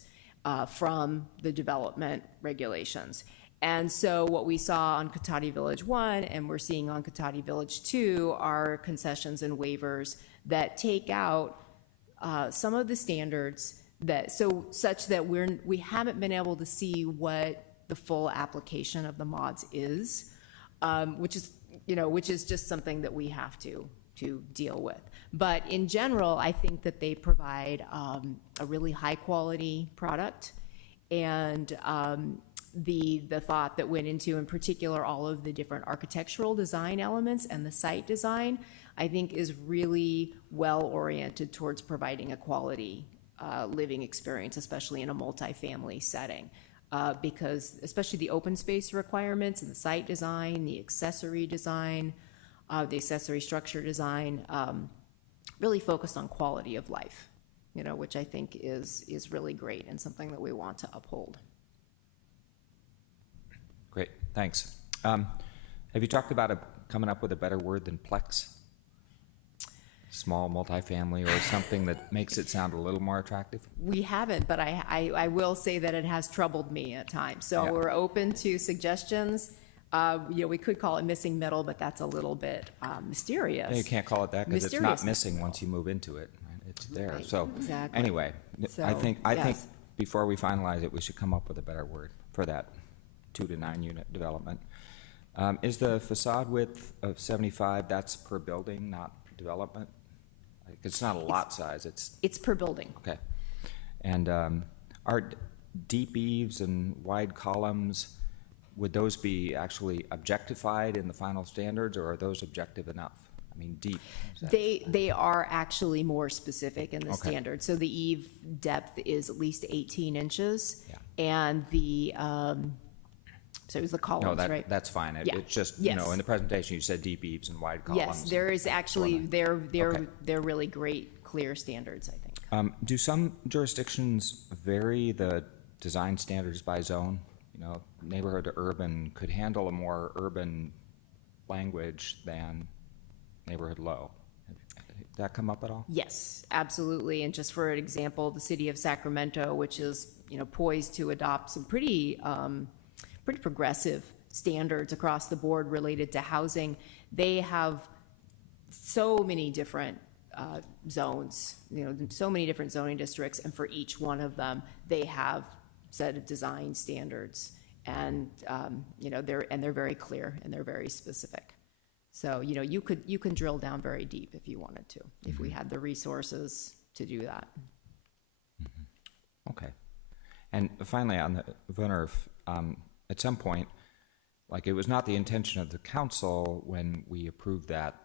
from the development regulations. And so what we saw on Cotati Village 1 and we're seeing on Cotati Village 2 are concessions and waivers that take out some of the standards such that we haven't been able to see what the full application of the mods is, which is just something that we have to deal with. But in general, I think that they provide a really high quality product, and the thought that went into, in particular, all of the different architectural design elements and the site design, I think is really well oriented towards providing a quality living experience, especially in a multifamily setting. Because especially the open space requirements and the site design, the accessory design, the accessory structure design, really focused on quality of life, which I think is really great and something that we want to uphold. Great, thanks. Have you talked about coming up with a better word than Plex? Small multifamily, or something that makes it sound a little more attractive? We haven't, but I will say that it has troubled me at times. So Yeah. we're open to suggestions. We could call it missing middle, but that's a little bit mysterious. No, you can't call it that because it's not Mysterious. missing once you move into it. Right? It's there. Right, So exactly. anyway, So, I think yes. before we finalize it, we should come up with a better word for that 2 to 9 unit development. Is the facade width of 75, that's per building, not development? Like, it's not a lot size, It's per building. okay. And are deep eaves and wide columns, would those be actually objectified in the final standards, or are those objective enough? I mean, deep. is that- They are actually more specific in the Okay. standard. So the eave depth is at least 18 inches. Yeah. And so it was the No, columns, right? that's fine. Yeah. It's just, Yes. in the presentation, you said deep eaves and wide columns. Yes, there is actually, Okay. they're really great, clear standards, I think. Do some jurisdictions vary the design standards by zone? Neighborhood to urban could handle a more urban language than neighborhood low. Did that come up at all? Yes, absolutely. And just for an example, the city of Sacramento, which is, poised to adopt some pretty progressive standards across the board related to housing, they have so many different zones, so many different zoning districts, and for each one of them, they have set of design standards, and they're very clear and they're very specific. So you can drill down very deep if you wanted to, if we had the resources to do that. Okay. And finally, on the VNRF, at some point, it was not the intention of the council when we approved that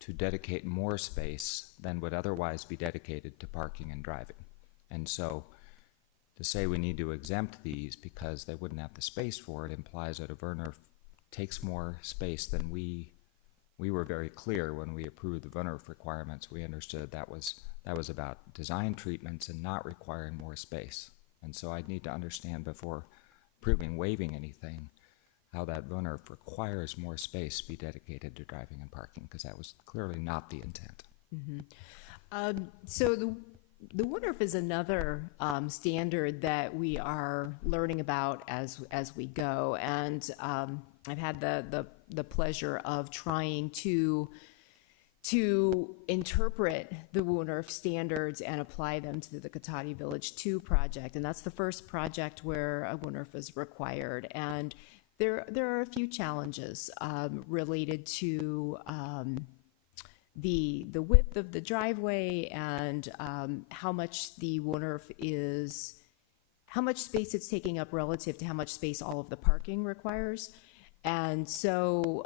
to dedicate more space than would otherwise be dedicated to parking and driving. And so to say we need to exempt these because they wouldn't have the space for it implies that a VNRF takes more space than we we were very clear when we approved the Vunnerf requirements. We understood that was about design treatments and not requiring more space. And so I'd need to understand before waiving anything, how that Vunnerf requires more space be dedicated to driving and parking, because that was clearly not the intent. So the WNRF is another standard that we are learning about as we go, and I've had the pleasure of trying to interpret the WNRF standards and apply them to the Cotati Village 2 project, and that's the first project where a WNRF is required. And there are a few challenges related to the width of the driveway and how much the WNRF is, how much space it's taking up relative to how much space all of the parking requires. And so,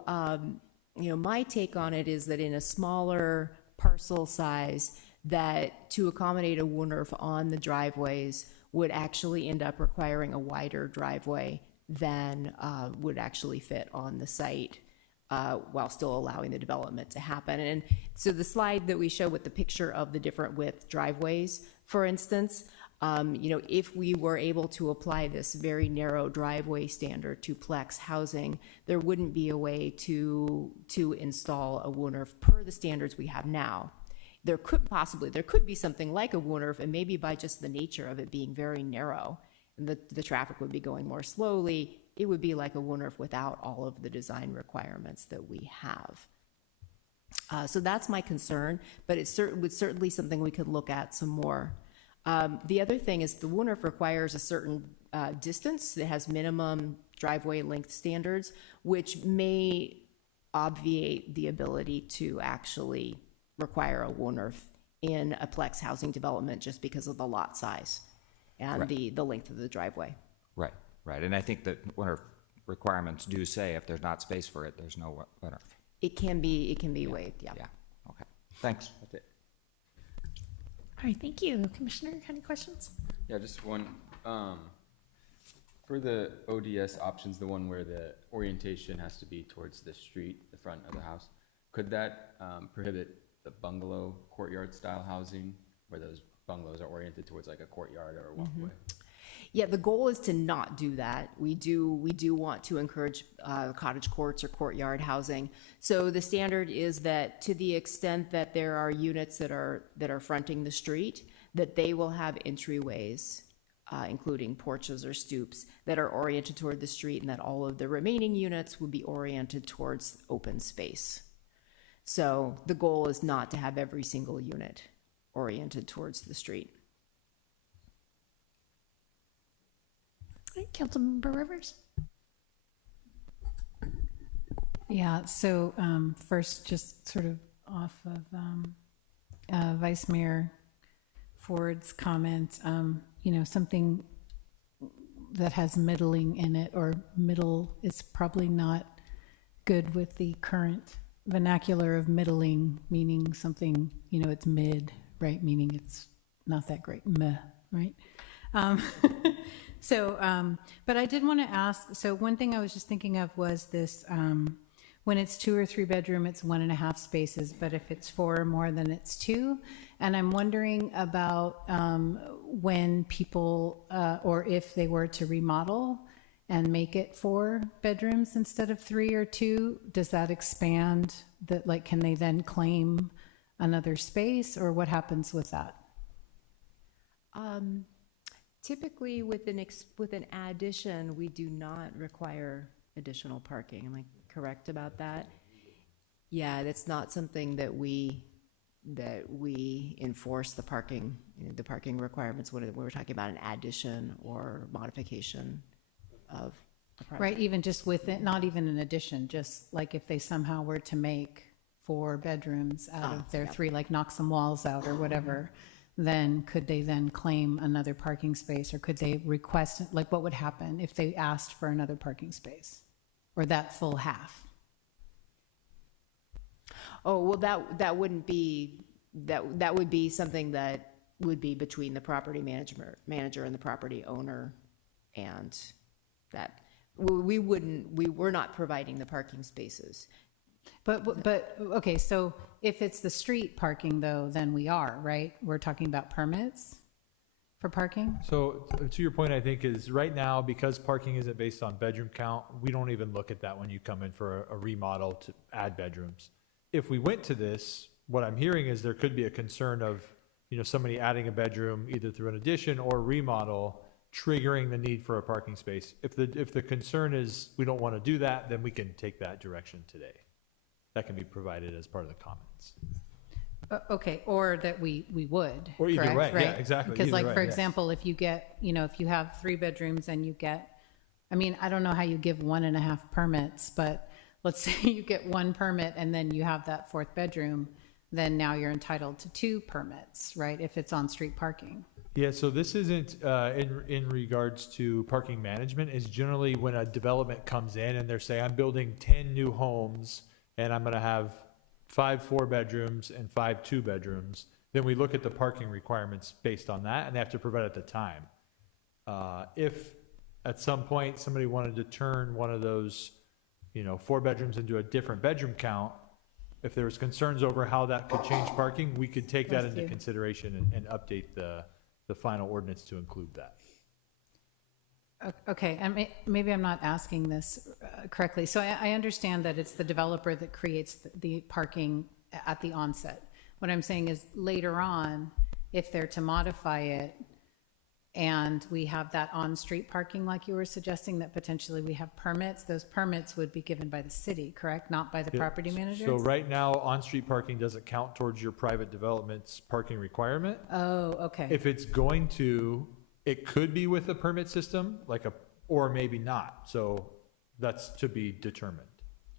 my take on it is that in a smaller parcel size, that to accommodate a WNRF on the driveways would actually end up requiring a wider driveway than would actually fit on the site, while still allowing the development to happen. And so the slide that we show with the picture of the different width driveways, for instance, if we were able to apply this very narrow driveway standard to Plex housing, there wouldn't be a way to install a WNRF per the standards we have now. There could be something like a WNRF, and maybe by just the nature of it being very narrow, and the traffic would be going more slowly, it would be like a WNRF without all of the design requirements that we have. So that's my concern, but it's certainly something we could look at some more. The other thing is the WNRF requires a certain distance. It has minimum driveway length standards, which may obviate the ability to actually require a WNRF in a Plex housing development just because of the lot size and Right. the length of the driveway. Right. And I think that WNRF requirements do say if there's not space for it, there's no WNRF. It can be waived, yeah. Yeah, okay. Thanks. That's it. All right, thank you. Commissioner, any questions? Yeah, just one. For the ODS options, the one where the orientation has to be towards the street, the front of the house, could that prohibit the bungalow courtyard style housing where those bungalows are oriented towards like a courtyard or a walkway? Yeah, the goal is to not do that. We do want to encourage cottage courts or courtyard housing. So the standard is that to the extent that there are units that are fronting the street, that they will have entryways, including porches or stoops, that are oriented toward the street, and that all of the remaining units would be oriented towards open space. So the goal is not to have every single unit oriented towards the street. All right, Councilmember Rivers. Yeah, so first, just sort of off of Vice Mayor Ford's comment, something that has middling in it, or middle is probably not good with the current vernacular of middling, meaning something, it's mid, right? Meaning it's not that great, meh, right? But I did want to ask, so one thing I was just thinking of was this, when it's 2 or 3 bedroom, it's 1.5 spaces, but if it's 4 or more, then it's 2. And I'm wondering about when people, or if they were to remodel and make it 4 bedrooms instead of 3 or 2, does that expand that, like, can they then claim another space, or what happens with that? Typically, with an addition, we do not require additional parking. Am I correct about that? Yeah, that's not something that we enforce the parking requirements when we're talking about an addition or modification of a project. Right, even just with it, not even an addition, just like if they somehow were to make 4 bedrooms out of their 3, like knock some walls out or whatever, then could they then claim another parking space, or could they request, like what would happen if they asked for another parking space or that full half? Oh, well, that wouldn't be, that would be something that would be between the property manager and the property owner, and that we're not providing the parking spaces. But, okay, so if it's the street parking though, then we are, right? We're talking about permits for parking? So to your point, I think is right now, because parking isn't based on bedroom count, we don't even look at that when you come in for a remodel to add bedrooms. If we went to this, what I'm hearing is there could be a concern of, somebody adding a bedroom either through an addition or remodel, triggering the need for a parking space. If the concern is we don't want to do that, then we can take that direction today. That can be provided as part of the comments. Okay, or that we would. Or either correct? way, yeah, Right? exactly, Because either like, way, for yes. example, if you get, if you have 3 bedrooms and you get, I don't know how you give 1.5 permits, but let's say you get 1 permit and then you have that 4th bedroom, then now you're entitled to 2 permits, right? If it's on street parking. Yeah, so this isn't in regards to parking management. Is generally when a development comes in and they're saying, I'm building 10 new homes and I'm going to have 5 4-bedrooms and 5 2-bedrooms. Then we look at the parking requirements based on that, and they have to provide at the time. If at some point somebody wanted to turn one of those, 4 bedrooms into a different bedroom count, if there was concerns over how that could change parking, we could take that With into you. consideration and update the final ordinance to include that. Okay, and maybe I'm not asking this correctly. So I understand that it's the developer that creates the parking at the onset. What I'm saying is later on, if they're to modify it and we have that on-street parking like you were suggesting, that potentially we have permits, those permits would be given by the city, correct? Not by the Yeah. property manager? So right now, on-street parking doesn't count towards your private development's parking requirement. Oh, okay. If it's going to, it could be with a permit system, or maybe not. So that's to be determined.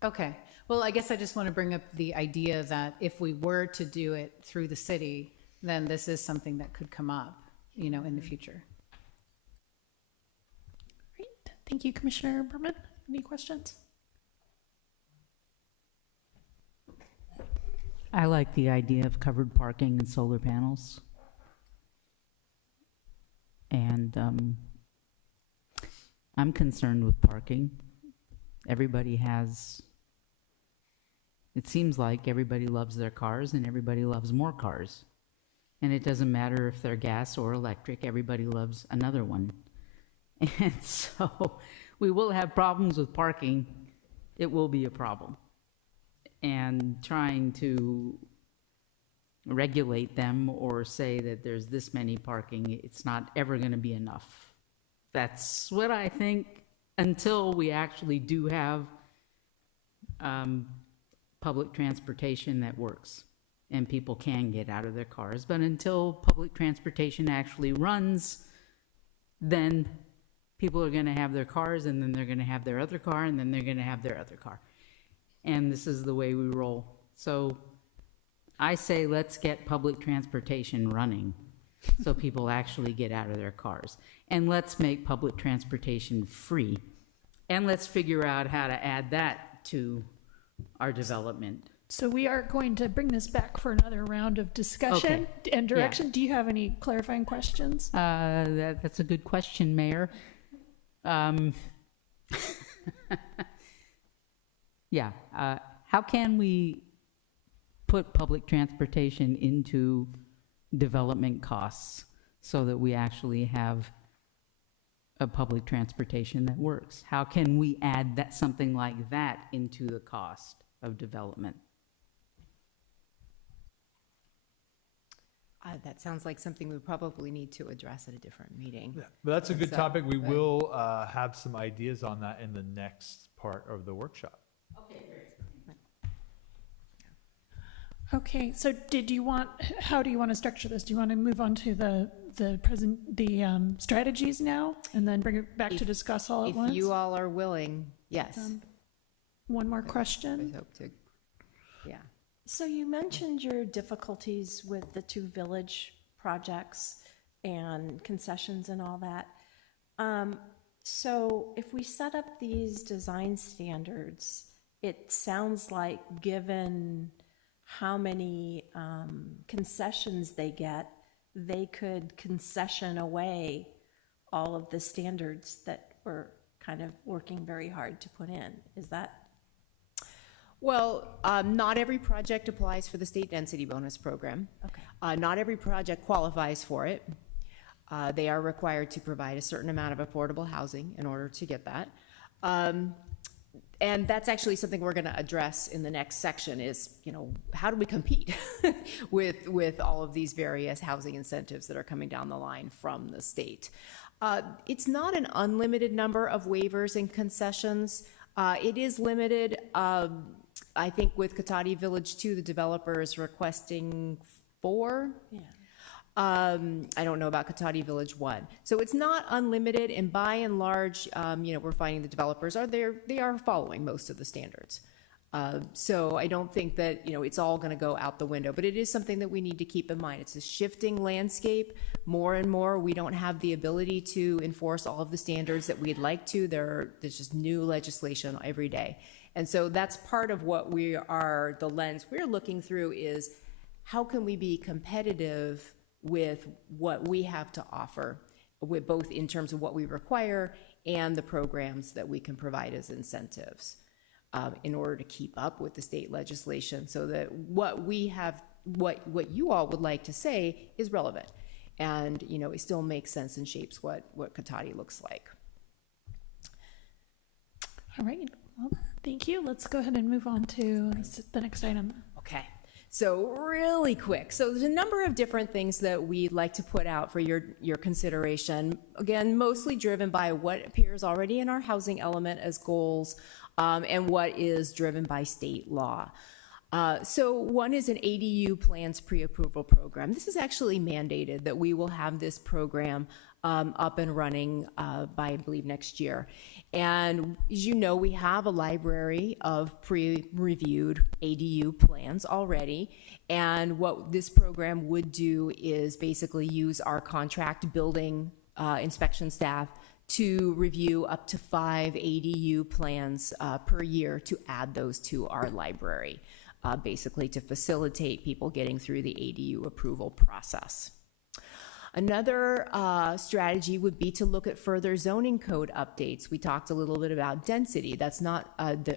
Okay. Well, I guess I just want to bring up the idea that if we were to do it through the city, then this is something that could come up, in the future. Great. Thank you, Commissioner Berman. Any questions? I like the idea of covered parking and solar panels. And I'm concerned with parking. It seems like everybody loves their cars and everybody loves more cars. And it doesn't matter if they're gas or electric, everybody loves another one. And so we will have problems with parking. It will be a problem. And trying to regulate them or say that there's this many parking, it's not ever going to be enough. That's what I think, until we actually do have public transportation that works and people can get out of their cars. But until public transportation actually runs, then people are going to have their cars, and then they're going to have their other car, and then they're going to have their other car. And this is the way we roll. So I say let's get public transportation running so people actually get out of their cars. And let's make public transportation free. And let's figure out how to add that to our development. So we are going to bring this back for another round of discussion and direction. Do you have any clarifying questions? That's a good question, Mayor. How can we put public transportation into development costs so that we actually have a public transportation that works? How can we add that, something like that, into the cost of development? That sounds like something we probably need to address at a different meeting. Yeah, but that's a good So, topic. We right. will have some ideas on that in the next part of the workshop. Okay, so how do you want to structure this? Do you want to move on to the strategies now and then bring it back to discuss all at If once? you all are willing, yes. One more I question. hope to, yeah. So you mentioned your difficulties with the 2 village projects and concessions and all that. So if we set up these design standards, it sounds like, given how many concessions they get, they could concession away all of the standards that we're kind of working very hard to put in. Is that? Well, not every project applies for the state density bonus program. Okay. Not every project qualifies for it. They are required to provide a certain amount of affordable housing in order to get that. And that's actually something we're going to address in the next section is, how do we compete with all of these various housing incentives that are coming down the line from the state? It's not an unlimited number of waivers and concessions. It is limited. I think with Cotati Village 2, the developer is requesting 4. Yeah. I don't know about Cotati Village 1. So it's not unlimited, and by and large, we're finding the developers they are following most of the standards. So I don't think that, it's all going to go out the window, but it is something that we need to keep in mind. It's a shifting landscape. More and more, we don't have the ability to enforce all of the standards that we'd like to. There's just new legislation every day. And so that's part of what the lens we're looking through is how can we be competitive with what we have to offer, with both in terms of what we require and the programs that we can provide as incentives in order to keep up with the state legislation so that what we have, what you all would like to say is relevant and, it still makes sense and shapes what Cotati looks like. All right. Well, thank you. Let's go ahead and move on to the next item. Okay. So really quick. So there's a number of different things that we'd like to put out for your consideration. Again, mostly driven by what appears already in our housing element as goals and what is driven by state law. So one is an ADU plans pre-approval program. This is actually mandated that we will have this program up and running by, I believe, next year. And as you know, we have a library of pre-reviewed ADU plans already. And what this program would do is basically use our contract building inspection staff to review up to 5 ADU plans per year to add those to our library, basically to facilitate people getting through the ADU approval process. Another strategy would be to look at further zoning code updates. We talked a little bit about density. That's not,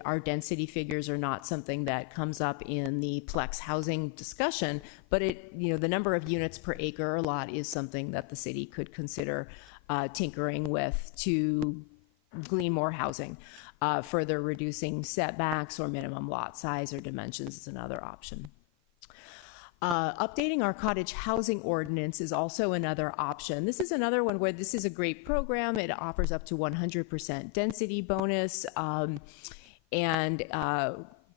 our density figures are not something that comes up in the Plex housing discussion, but the number of units per acre or lot is something that the city could consider tinkering with to glean more housing. Further reducing setbacks or minimum lot size or dimensions is another option. Updating our cottage housing ordinance is also another option. This is another one where this is a great program. It offers up to 100% density bonus and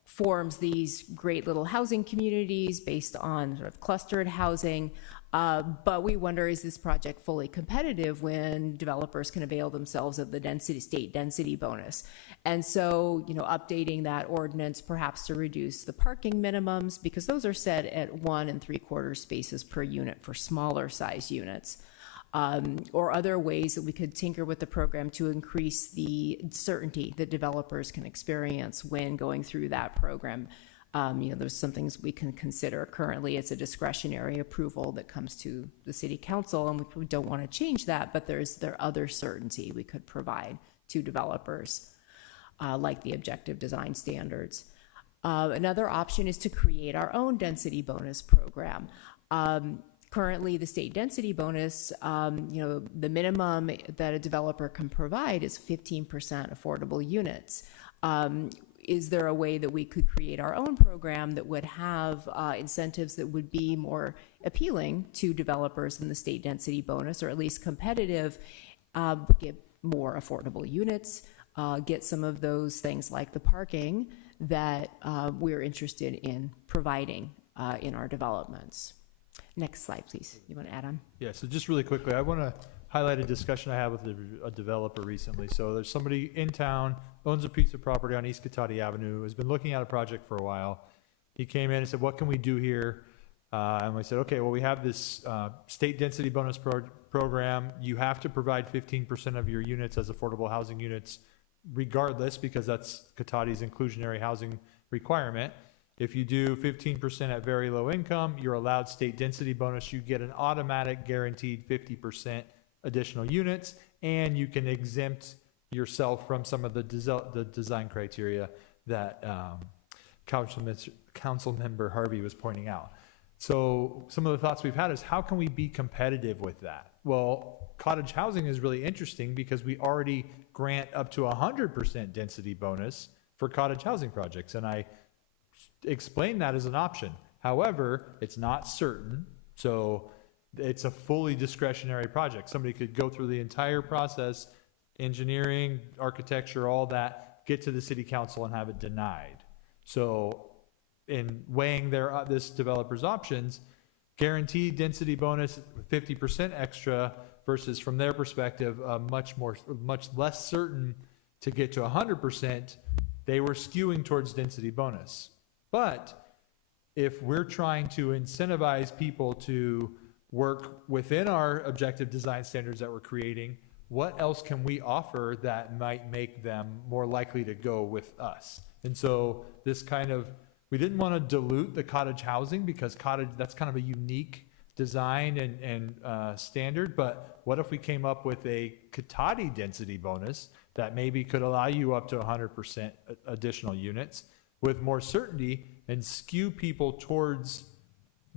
forms these great little housing communities based on sort of clustered housing. But we wonder, is this project fully competitive when developers can avail themselves of the state density bonus? And so, updating that ordinance perhaps to reduce the parking minimums, because those are set at 1 3/4 spaces per unit for smaller size units, or other ways that we could tinker with the program to increase the certainty that developers can experience when going through that program. There's some things we can consider. Currently, it's a discretionary approval that comes to the city council, and we don't want to change that, but there other certainty we could provide to developers, like the objective design standards. Another option is to create our own density bonus program. Currently, the state density bonus, the minimum that a developer can provide is 15% affordable units. Is there a way that we could create our own program that would have incentives that would be more appealing to developers than the state density bonus, or at least competitive, get more affordable units, get some of those things like the parking that we're interested in providing in our developments. Next slide, please. You want to add on? Yeah, so just really quickly, I want to highlight a discussion I had with a developer recently. So there's somebody in town, owns a piece of property on East Cotati Avenue, has been looking at a project for a while. He came in and said, what can we do here? And we said, okay, well, we have this state density bonus program. You have to provide 15% of your units as affordable housing units regardless, because that's Cotati's inclusionary housing requirement. If you do 15% at very low income, you're allowed state density bonus. You get an automatic guaranteed 50% additional units, and you can exempt yourself from some of the design criteria that Council Member Harvey was pointing out. So some of the thoughts we've had is how can we be competitive with that? Well, cottage housing is really interesting because we already grant up to 100% density bonus for cottage housing projects. And I explained that as an option. However, it's not certain. So it's a fully discretionary project. Somebody could go through the entire process, engineering, architecture, all that, get to the city council and have it denied. So in weighing this developer's options, guaranteed density bonus, 50% extra versus from their perspective, much less certain to get to 100%, they were skewing towards density bonus. But if we're trying to incentivize people to work within our objective design standards that we're creating, what else can we offer that might make them more likely to go with us? And so this we didn't want to dilute the cottage housing because that's kind of a unique design and standard, but what if we came up with a Katati density bonus that maybe could allow you up to 100% additional units with more certainty and skew people towards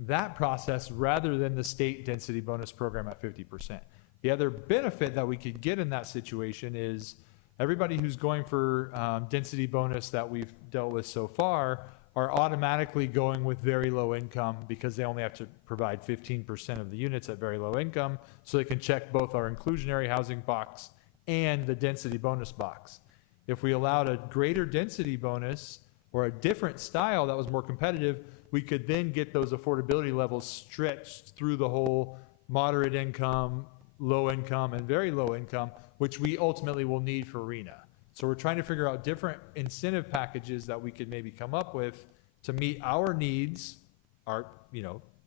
that process rather than the state density bonus program at 50%. The other benefit that we could get in that situation is everybody who's going for density bonus that we've dealt with so far are automatically going with very low income because they only have to provide 15% of the units at very low income, so they can check both our inclusionary housing box and the density bonus box. If we allowed a greater density bonus or a different style that was more competitive, we could then get those affordability levels stretched through the whole moderate income, low income, and very low income, which we ultimately will need for RENA. So we're trying to figure out different incentive packages that we could maybe come up with to meet our needs,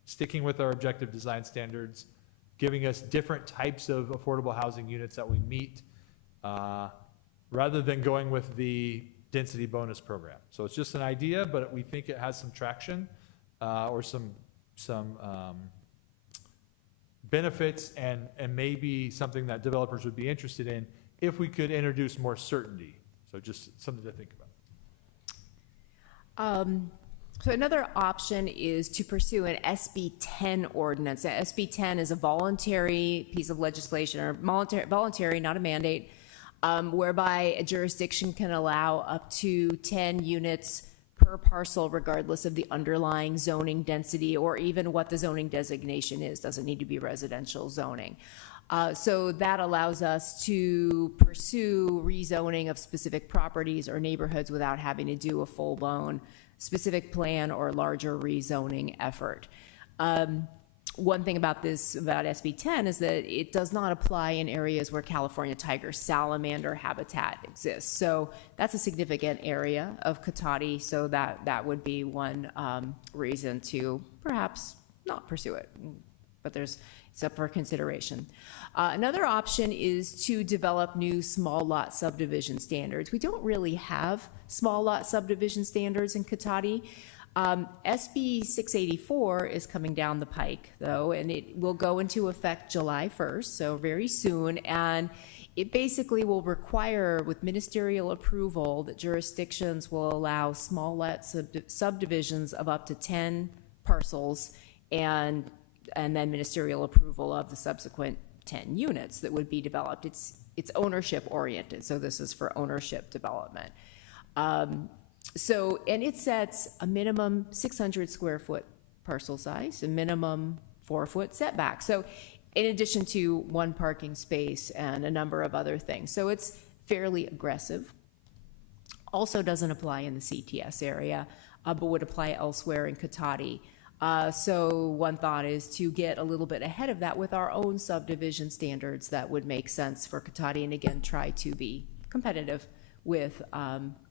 sticking with our objective design standards, giving us different types of affordable housing units that we meet, rather than going with the density bonus program. So it's just an idea, but we think it has some traction, or some benefits and maybe something that developers would be interested in if we could introduce more certainty. So just something to think about. So another option is to pursue an SB 10 ordinance. Now, SB 10 is a voluntary piece of legislation, or voluntary, not a mandate, whereby a jurisdiction can allow up to 10 units per parcel regardless of the underlying zoning density or even what the zoning designation is. Doesn't need to be residential zoning. So that allows us to pursue rezoning of specific properties or neighborhoods without having to do a full-blown specific plan or larger rezoning effort. One thing about SB 10 is that it does not apply in areas where California tiger salamander habitat exists. So that's a significant area of Katati, so that would be one reason to perhaps not pursue it, but it's up for consideration. Another option is to develop new small lot subdivision standards. We don't really have small lot subdivision standards in Katati. SB 684 is coming down the pike, though, and it will go into effect July 1st, so very soon, and it basically will require, with ministerial approval, that jurisdictions will allow small lot subdivisions of up to 10 parcels, and then ministerial approval of the subsequent 10 units that would be developed. It's ownership oriented, so this is for ownership development. And it sets a minimum 600 square foot parcel size, a minimum 4-foot setback. So in addition to one parking space and a number of other things. So it's fairly aggressive. Also doesn't apply in the CTS area, but would apply elsewhere in Katati. So one thought is to get a little bit ahead of that with our own subdivision standards that would make sense for Katati, and again, try to be competitive with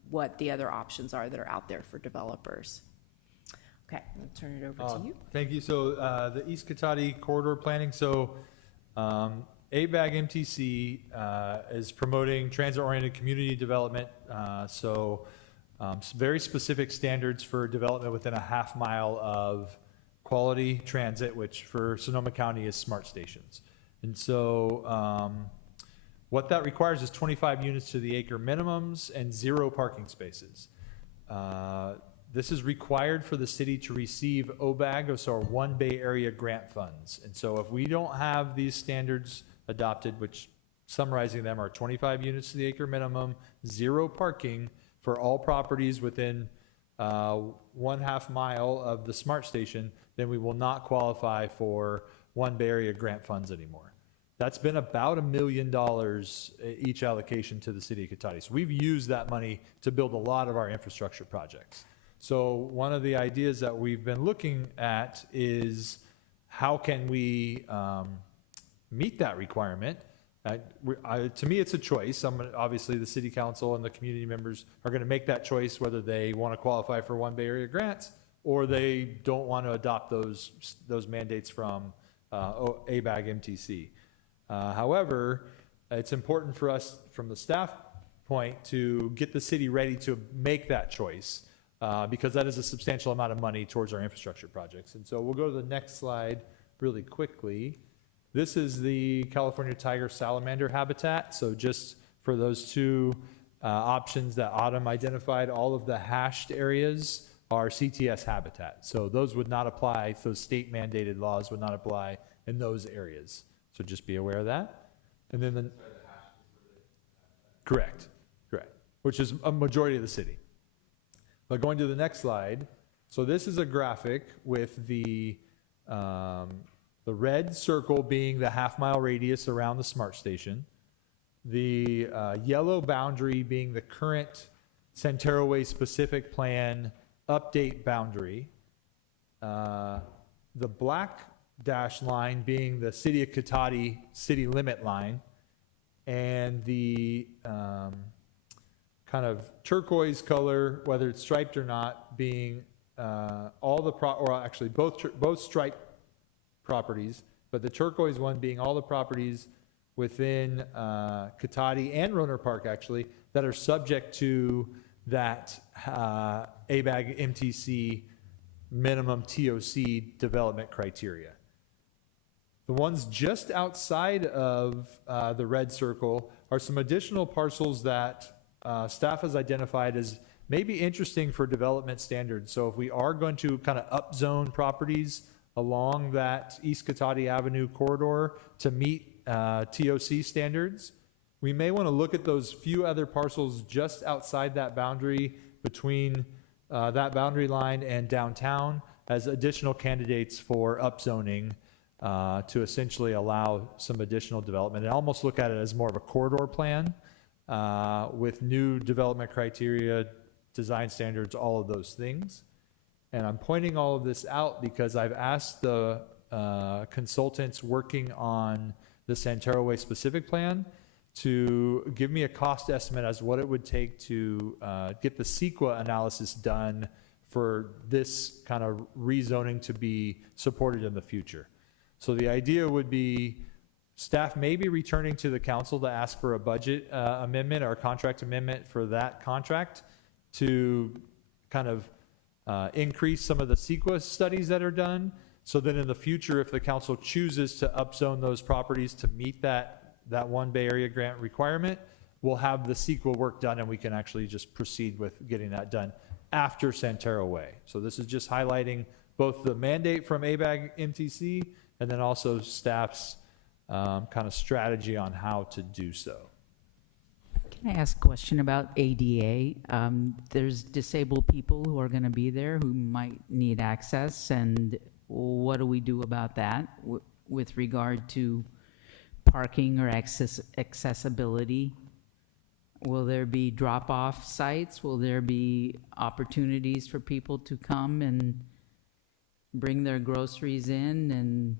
what the other options are that are out there for developers. Okay, I'll turn it over to you. Thank you. So the East Katati corridor planning. So ABAG MTC is promoting transit-oriented community development. Some very specific standards for development within a half-mile of quality transit, which for Sonoma County is smart stations. And so what that requires is 25 units to the acre minimums and 0 parking spaces. This is required for the city to receive OBAG, so our One Bay Area grant funds. And so if we don't have these standards adopted, which summarizing them are 25 units to the acre minimum, 0 parking for all properties within 1/2 mile of the smart station, then we will not qualify for One Bay Area grant funds anymore. That's been about $1 million each allocation to the city of Cotati. So we've used that money to build a lot of our infrastructure projects. So one of the ideas that we've been looking at is how can we meet that requirement? To me, it's a choice. Obviously, the city council and the community members are going to make that choice whether they want to qualify for One Bay Area grants or they don't want to adopt those mandates from ABAG MTC. However, it's important for us from the staff point to get the city ready to make that choice because that is a substantial amount of money towards our infrastructure projects. And so we'll go to the next slide really quickly. This is the California tiger salamander habitat. So just for those two options that Autumn identified, all of the hashed areas are CTS habitat. So those would not apply, those state mandated laws would not apply in those areas. So just be aware of that. And then correct, which is a majority of the city. But going to the next slide, so this is a graphic with the red circle being the 1/2 mile radius around the smart station, the yellow boundary being the current Santero Way specific plan update boundary, the black dash line being the city of Cotati city limit line, and the kind of turquoise color, whether it's striped or not, being all the both striped properties, but the turquoise one being all the properties within Cotati and Roner Park actually that are subject to that ABAG MTC minimum TOC development criteria. The ones just outside of the red circle are some additional parcels that staff has identified as maybe interesting for development standards. So if we are going to kind of upzone properties along that East Cotati Avenue corridor to meet TOC standards, we may want to look at those few other parcels just outside that boundary between that boundary line and downtown as additional candidates for upzoning to essentially allow some additional development, and almost look at it as more of a corridor plan with new development criteria, design standards, all of those things. And I'm pointing all of this out because I've asked the consultants working on the Santero Way specific plan to give me a cost estimate as what it would take to get the CEQA analysis done for this kind of rezoning to be supported in the future. So the idea would be staff may be returning to the council to ask for a budget amendment or a contract amendment for that contract to kind of increase some of the CEQA studies that are done. So then in the future, if the council chooses to upzone those properties to meet that One Bay Area grant requirement, we'll have the CEQA work done and we can actually just proceed with getting that done after Santero Way. So this is just highlighting both the mandate from ABAG MTC and then also staff's kind of strategy on how to do so. Can I ask a question about ADA? There's disabled people who are going to be there who might need access, and what do we do about that with regard to parking or accessibility? Will there be drop-off sites? Will there be opportunities for people to come and bring their groceries in? And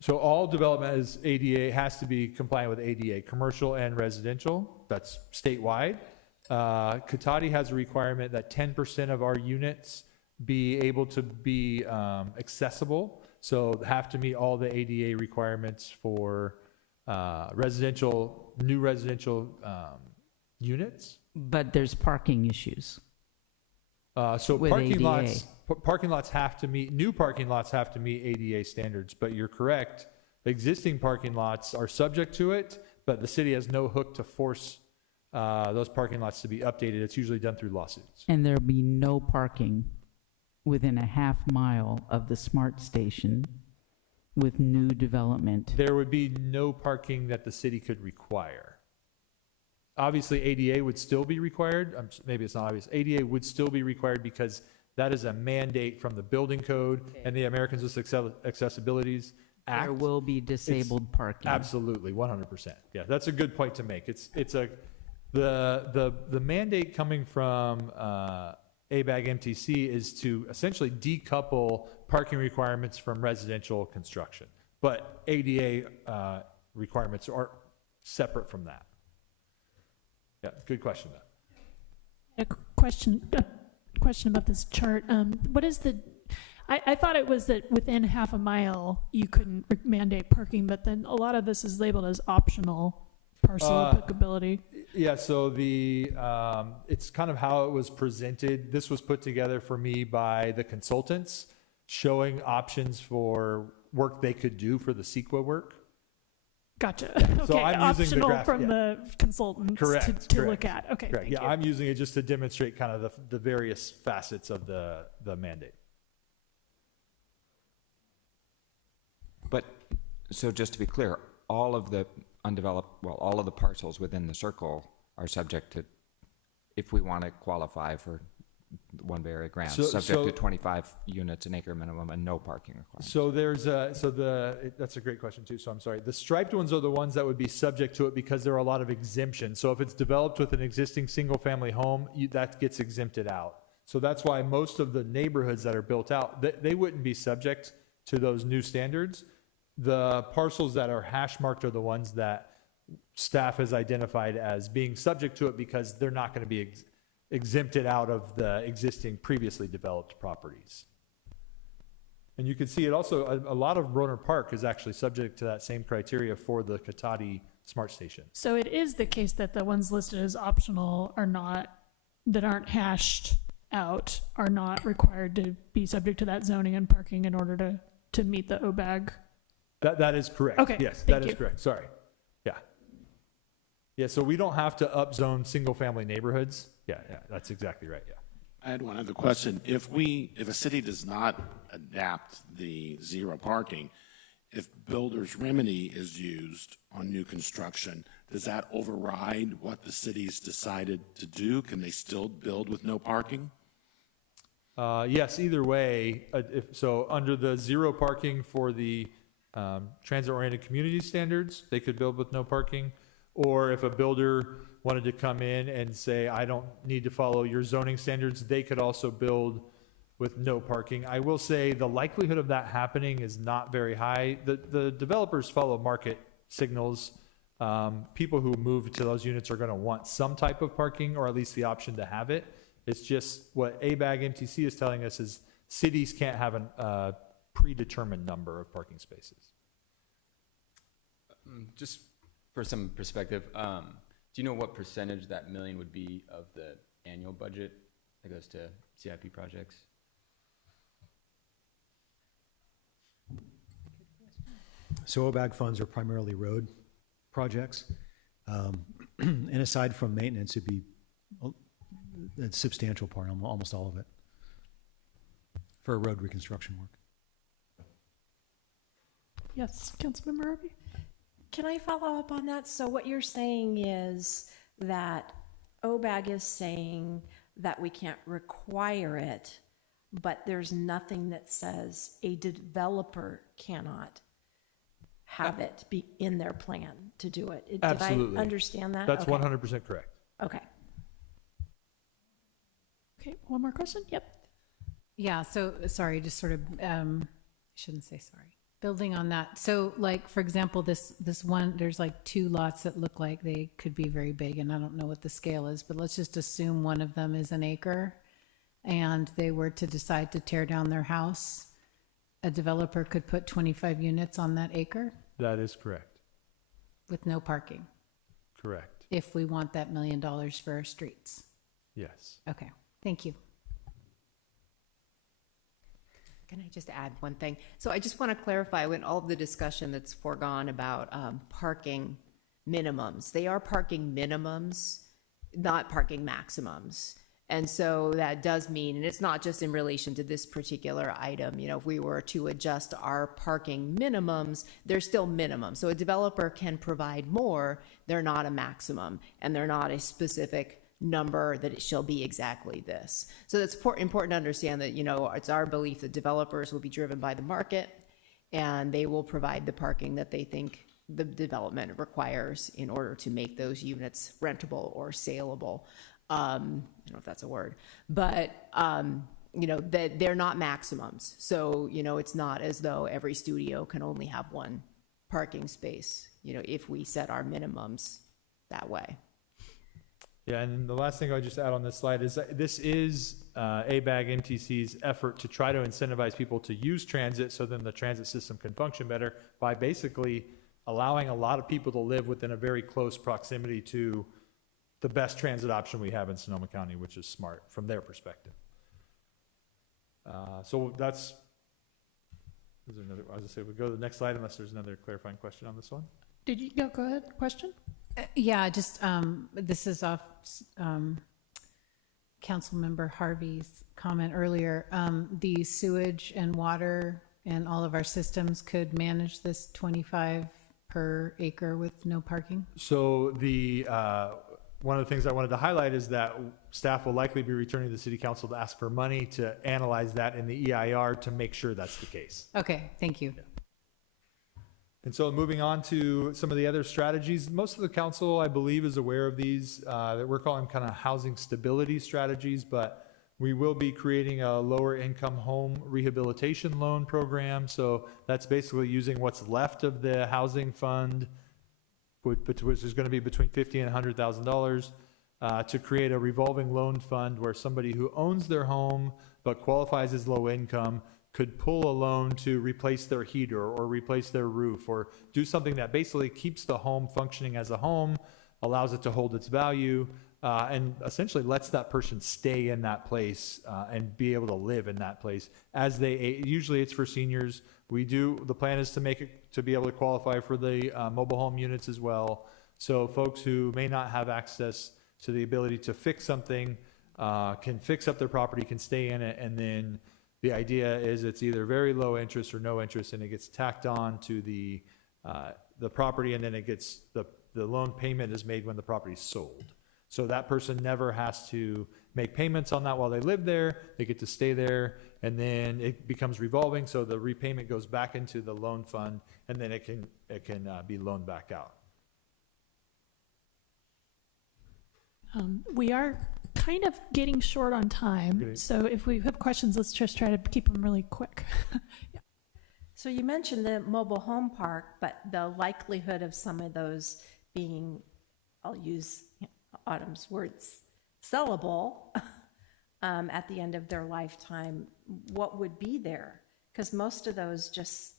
So all development is ADA, has to be compliant with ADA, commercial and residential. That's statewide. Cotati has a requirement that 10% of our units be able to be accessible. So have to meet all the ADA requirements for new residential units. But there's parking issues. So with parking lots have to meet, new parking lots have to meet ADA standards, but you're correct. Existing parking lots are subject to it, but the city has no hook to force those parking lots to be updated. It's usually done through lawsuits. And there'll be no parking within a half mile of the smart station with new development. There would be no parking that the city could require. Obviously, ADA would still be required. Maybe it's not obvious. ADA would still be required because that is a mandate from the building code and the Americans with Accessibilities Act. There will be disabled parking. Absolutely, 100%. Yeah, that's a good point to make. The mandate coming from ABAG MTC is to essentially decouple parking requirements from residential construction. But ADA requirements are separate from that. Yeah, good question, though. A question about this chart. What is I thought it was that within half a mile you couldn't mandate parking, but then a lot of this is labeled as optional parcel applicability. Yeah, so it's kind of how it was presented. This was put together for me by the consultants, showing options for work they could do for the CEQA work. Gotcha. So Okay, I'm using the optional from the consultants to look at. Okay, correct. thank Yeah, you. I'm using it just to demonstrate kind of the various facets of the mandate. But, so just to be clear, all of the all of the parcels within the circle are subject to, if we want to qualify for one Bay Area grant, subject to 25 units an acre minimum and no parking requirements. So that's a great question too, so I'm sorry. The striped ones are the ones that would be subject to it because there are a lot of exemptions. So if it's developed with an existing single-family home, that gets exempted out. So that's why most of the neighborhoods that are built out, they wouldn't be subject to those new standards. The parcels that are hash marked are the ones that staff has identified as being subject to it because they're not going to be exempted out of the existing previously developed properties. And you can see it also, a lot of Roner Park is actually subject to that same criteria for the Katati Smart Station. So it is the case that the ones listed as optional that aren't hashed out are not required to be subject to that zoning and parking in order to meet the OBAG. That is correct. Okay, Yes, thank that you. is correct. Sorry. Yeah. Yeah, so we don't have to upzone single-family neighborhoods. Yeah, that's exactly right, yeah. I had one other question. If a city does not adapt the zero parking, if builder's remedy is used on new construction, does that override what the city's decided to do? Can they still build with no parking? Yes, either way, under the zero parking for the transit-oriented community standards, they could build with no parking. Or if a builder wanted to come in and say, I don't need to follow your zoning standards, they could also build with no parking. I will say the likelihood of that happening is not very high. The developers follow market signals. People who move to those units are going to want some type of parking, or at least the option to have it. It's just what ABAG MTC is telling us is cities can't have a predetermined number of parking spaces. Just for some perspective, do you know what percentage that million would be of the annual budget that goes to CIP projects? So OBAG funds are primarily road projects. And aside from maintenance, it'd be a substantial part, almost all of it, for road reconstruction work. Yes, Councilmember Roby? Can I follow up on that? So what you're saying is that OBAG is saying that we can't require it, but there's nothing that says a developer cannot have it be in their plan to do it. Absolutely. Did I understand that? That's Okay. 100% correct. Okay. Okay, one more question? Yep. Yeah, so, sorry, just sort of, I shouldn't say sorry. Building on that, so like, for example, this one, there's like two lots that look like they could be very big, and I don't know what the scale is, but let's just assume one of them is an acre, and they were to decide to tear down their house, a developer could put 25 units on that acre That is correct. with no parking, Correct. if we want that $1 million for our streets. Yes. Okay, thank you. Can I just add one thing? So I just want to clarify, when all of the discussion that's foregone about parking minimums, they are parking minimums. not parking maximums. And so that does mean, and it's not just in relation to this particular item, if we were to adjust our parking minimums, they're still minimum. So a developer can provide more, they're not a maximum, and they're not a specific number that it shall be exactly this. So it's important to understand that, it's our belief that developers will be driven by the market, and they will provide the parking that they think the development requires in order to make those units rentable or saleable. I don't know if that's a word, but, that they're not maximums. So, it's not as though every studio can only have one parking space, if we set our minimums that way. Yeah, and the last thing I would just add on this slide is that this is ABAG MTC's effort to try to incentivize people to use transit so then the transit system can function better by basically allowing a lot of people to live within a very close proximity to the best transit option we have in Sonoma County, which is smart from their perspective. So that's, is there another, I was gonna say, we'll go to the next slide unless there's another clarifying question on this one. Did you, go ahead, question? Yeah, just, this is off Councilmember Harvey's comment earlier. The sewage and water and all of our systems could manage this 25 per acre with no parking? So the, one of the things I wanted to highlight is that staff will likely be returning to the city council to ask for money to analyze that in the EIR to make sure that's the case. Okay, thank you. And so moving on to some of the other strategies, most of the council, I believe, is aware of these that we're calling kind of housing stability strategies, but we will be creating a lower income home rehabilitation loan program. So that's basically using what's left of the housing fund, which is going to be between $50,000 and $100,000, to create a revolving loan fund where somebody who owns their home but qualifies as low income could pull a loan to replace their heater or replace their roof or do something that basically keeps the home functioning as a home, allows it to hold its value, and essentially lets that person stay in that place and be able to live in that place as they, usually it's for seniors. The plan is to make it, to be able to qualify for the mobile home units as well. So folks who may not have access to the ability to fix something can fix up their property, can stay in it, and then the idea is it's either very low interest or no interest, and it gets tacked on to the property, and then it gets the loan payment is made when the property is sold. So that person never has to make payments on that while they live there. They get to stay there, and then it becomes revolving. So the repayment goes back into the loan fund, and then it can be loaned back out. We are kind of getting short on time. Great. So if we have questions, let's just try to keep them really quick. Yeah. So you mentioned the mobile home park, but the likelihood of some of those being, I'll use Autumn's words, sellable at the end of their lifetime, what would be there? Because most of those just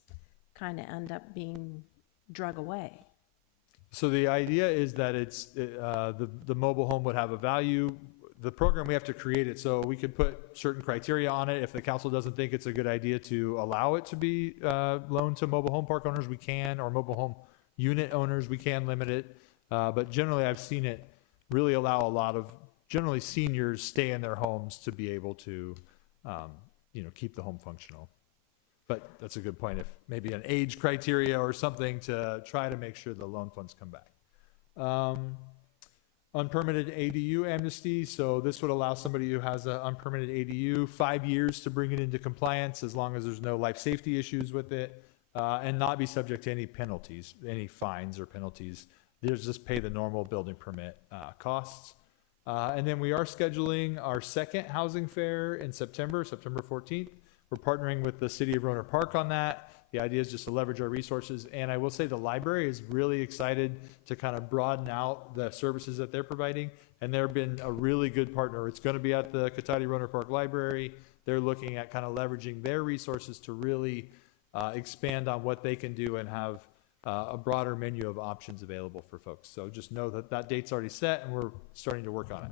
kind of end up being drug away. So the idea is that it's the mobile home would have a value. The program, we have to create it so we could put certain criteria on it. If the council doesn't think it's a good idea to allow it to be loaned to mobile home park owners, we can, or mobile home unit owners, we can limit it. But generally, I've seen it really allow a lot of generally seniors stay in their homes to be able to, keep the home functional. But that's a good point. If maybe an age criteria or something to try to make sure the loan funds come back. Unpermitted ADU amnesty. So this would allow somebody who has an unpermitted ADU 5 years to bring it into compliance as long as there's no life safety issues with it, and not be subject to any penalties, any fines or penalties. There's just pay the normal building permit costs. And then we are scheduling our second housing fair in September 14th. We're partnering with the city of Rohnert Park on that. The idea is just to leverage our resources. And I will say the library is really excited to kind of broaden out the services that they're providing. And they've been a really good partner. It's going to be at the Cotati Rohnert Park Library. They're looking at kind of leveraging their resources to really expand on what they can do and have a broader menu of options available for folks. So just know that that date's already set and we're starting to work on it.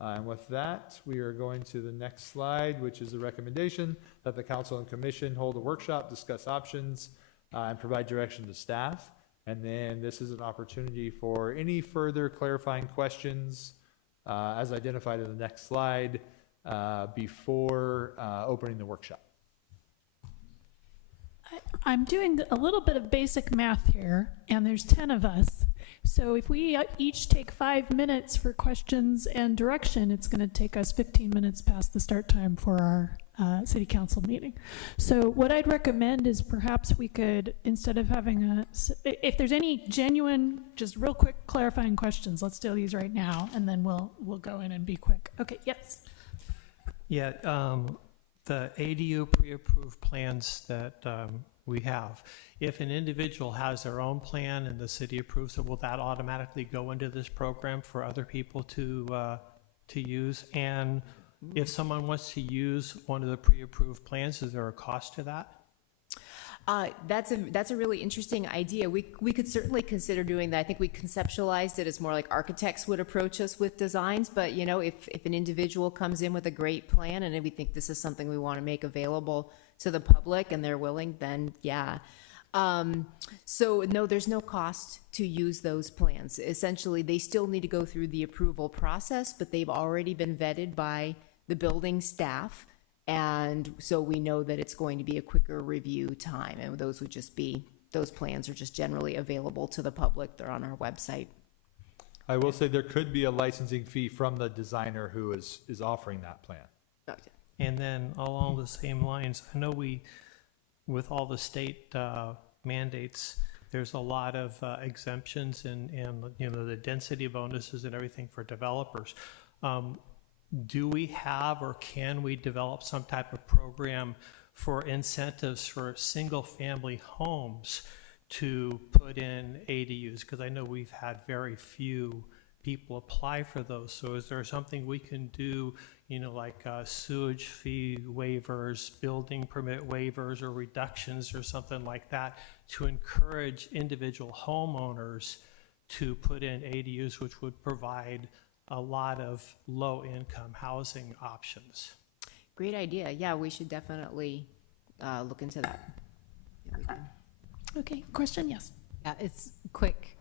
And with that, we are going to the next slide, which is a recommendation that the council and commission hold a workshop, discuss options, and provide direction to staff. And then this is an opportunity for any further clarifying questions as identified in the next slide, before opening the workshop. I'm doing a little bit of basic math here, and there's 10 of us. So if we each take 5 minutes for questions and direction, it's going to take us 15 minutes past the start time for our city council meeting. So what I'd recommend is perhaps we could, instead of having if there's any genuine, just real quick clarifying questions, let's do these right now, and then we'll go in and be quick. Okay, yes. Yeah, the ADU pre-approved plans that we have, if an individual has their own plan and the city approves it, will that automatically go into this program for other people to use? And if someone wants to use one of the pre-approved plans, is there a cost to that? That's a really interesting idea. We could certainly consider doing that. I think we conceptualized it as more like architects would approach us with designs, but you know, if an individual comes in with a great plan and we think this is something we want to make available to the public and they're willing, then yeah. So no, there's no cost to use those plans. Essentially, they still need to go through the approval process, but they've already been vetted by the building staff. And so we know that it's going to be a quicker review time, and those plans are just generally available to the public. They're on our website. I will say there could be a licensing fee from the designer who is offering that plan. And then along the same lines, I know with all the state mandates, there's a lot of exemptions and you know, the density bonuses and everything for developers. Do we have or can we develop some type of program for incentives for single-family homes to put in ADUs? Because I know we've had very few people apply for those. So is there something we can do, you know, like sewage fee waivers, building permit waivers, or reductions or something like that to encourage individual homeowners to put in ADUs, which would provide a lot of low-income housing options? Great idea. Yeah, we should definitely look into that. Yeah, we can. Okay, question? Yes. Yeah, it's quick.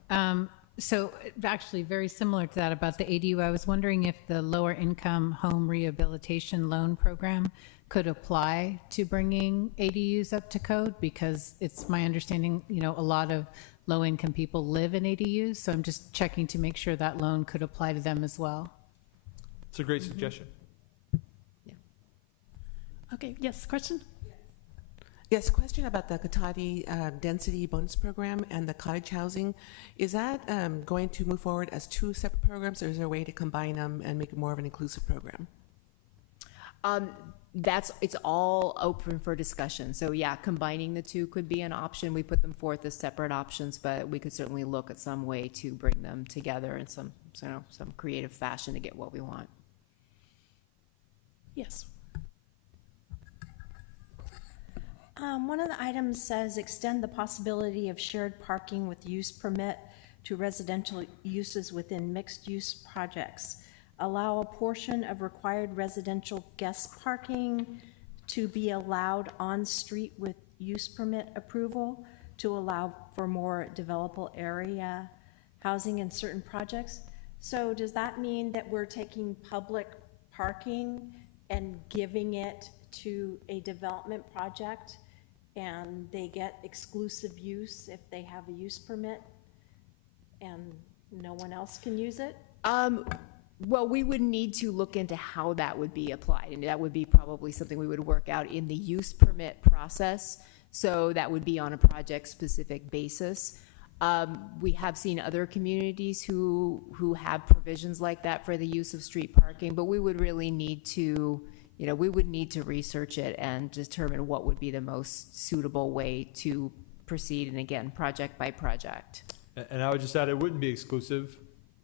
So actually very similar to that about the ADU, I was wondering if the lower income home rehabilitation loan program could apply to bringing ADUs up to code, because it's my understanding, you know, a lot of low-income people live in ADUs, so I'm just checking to make sure that loan could apply to them as well. It's a great suggestion. Yeah. Okay, yes, question? Yes, question about the Katati density bonus program and the cottage housing. Is that going to move forward as two separate programs, or is there a way to combine them and make it more of an inclusive program? It's all open for discussion. So yeah, combining the two could be an option. We put them forth as separate options, but we could certainly look at some way to bring them together in some creative fashion to get what we want. Yes. One of the items says extend the possibility of shared parking with use permit to residential uses within mixed-use projects. Allow a portion of required residential guest parking to be allowed on-street with use permit approval to allow for more developable area housing in certain projects. So does that mean that we're taking public parking and giving it to a development project and they get exclusive use if they have a use permit and no one else can use it? Well, we would need to look into how that would be applied, and that would be probably something we would work out in the use permit process. So that would be on a project-specific basis. We have seen other communities who have provisions like that for the use of street parking, but we would really need to, you know, we would need to research it and determine what would be the most suitable way to proceed, and again, project by project. And I would just add, it wouldn't be exclusive.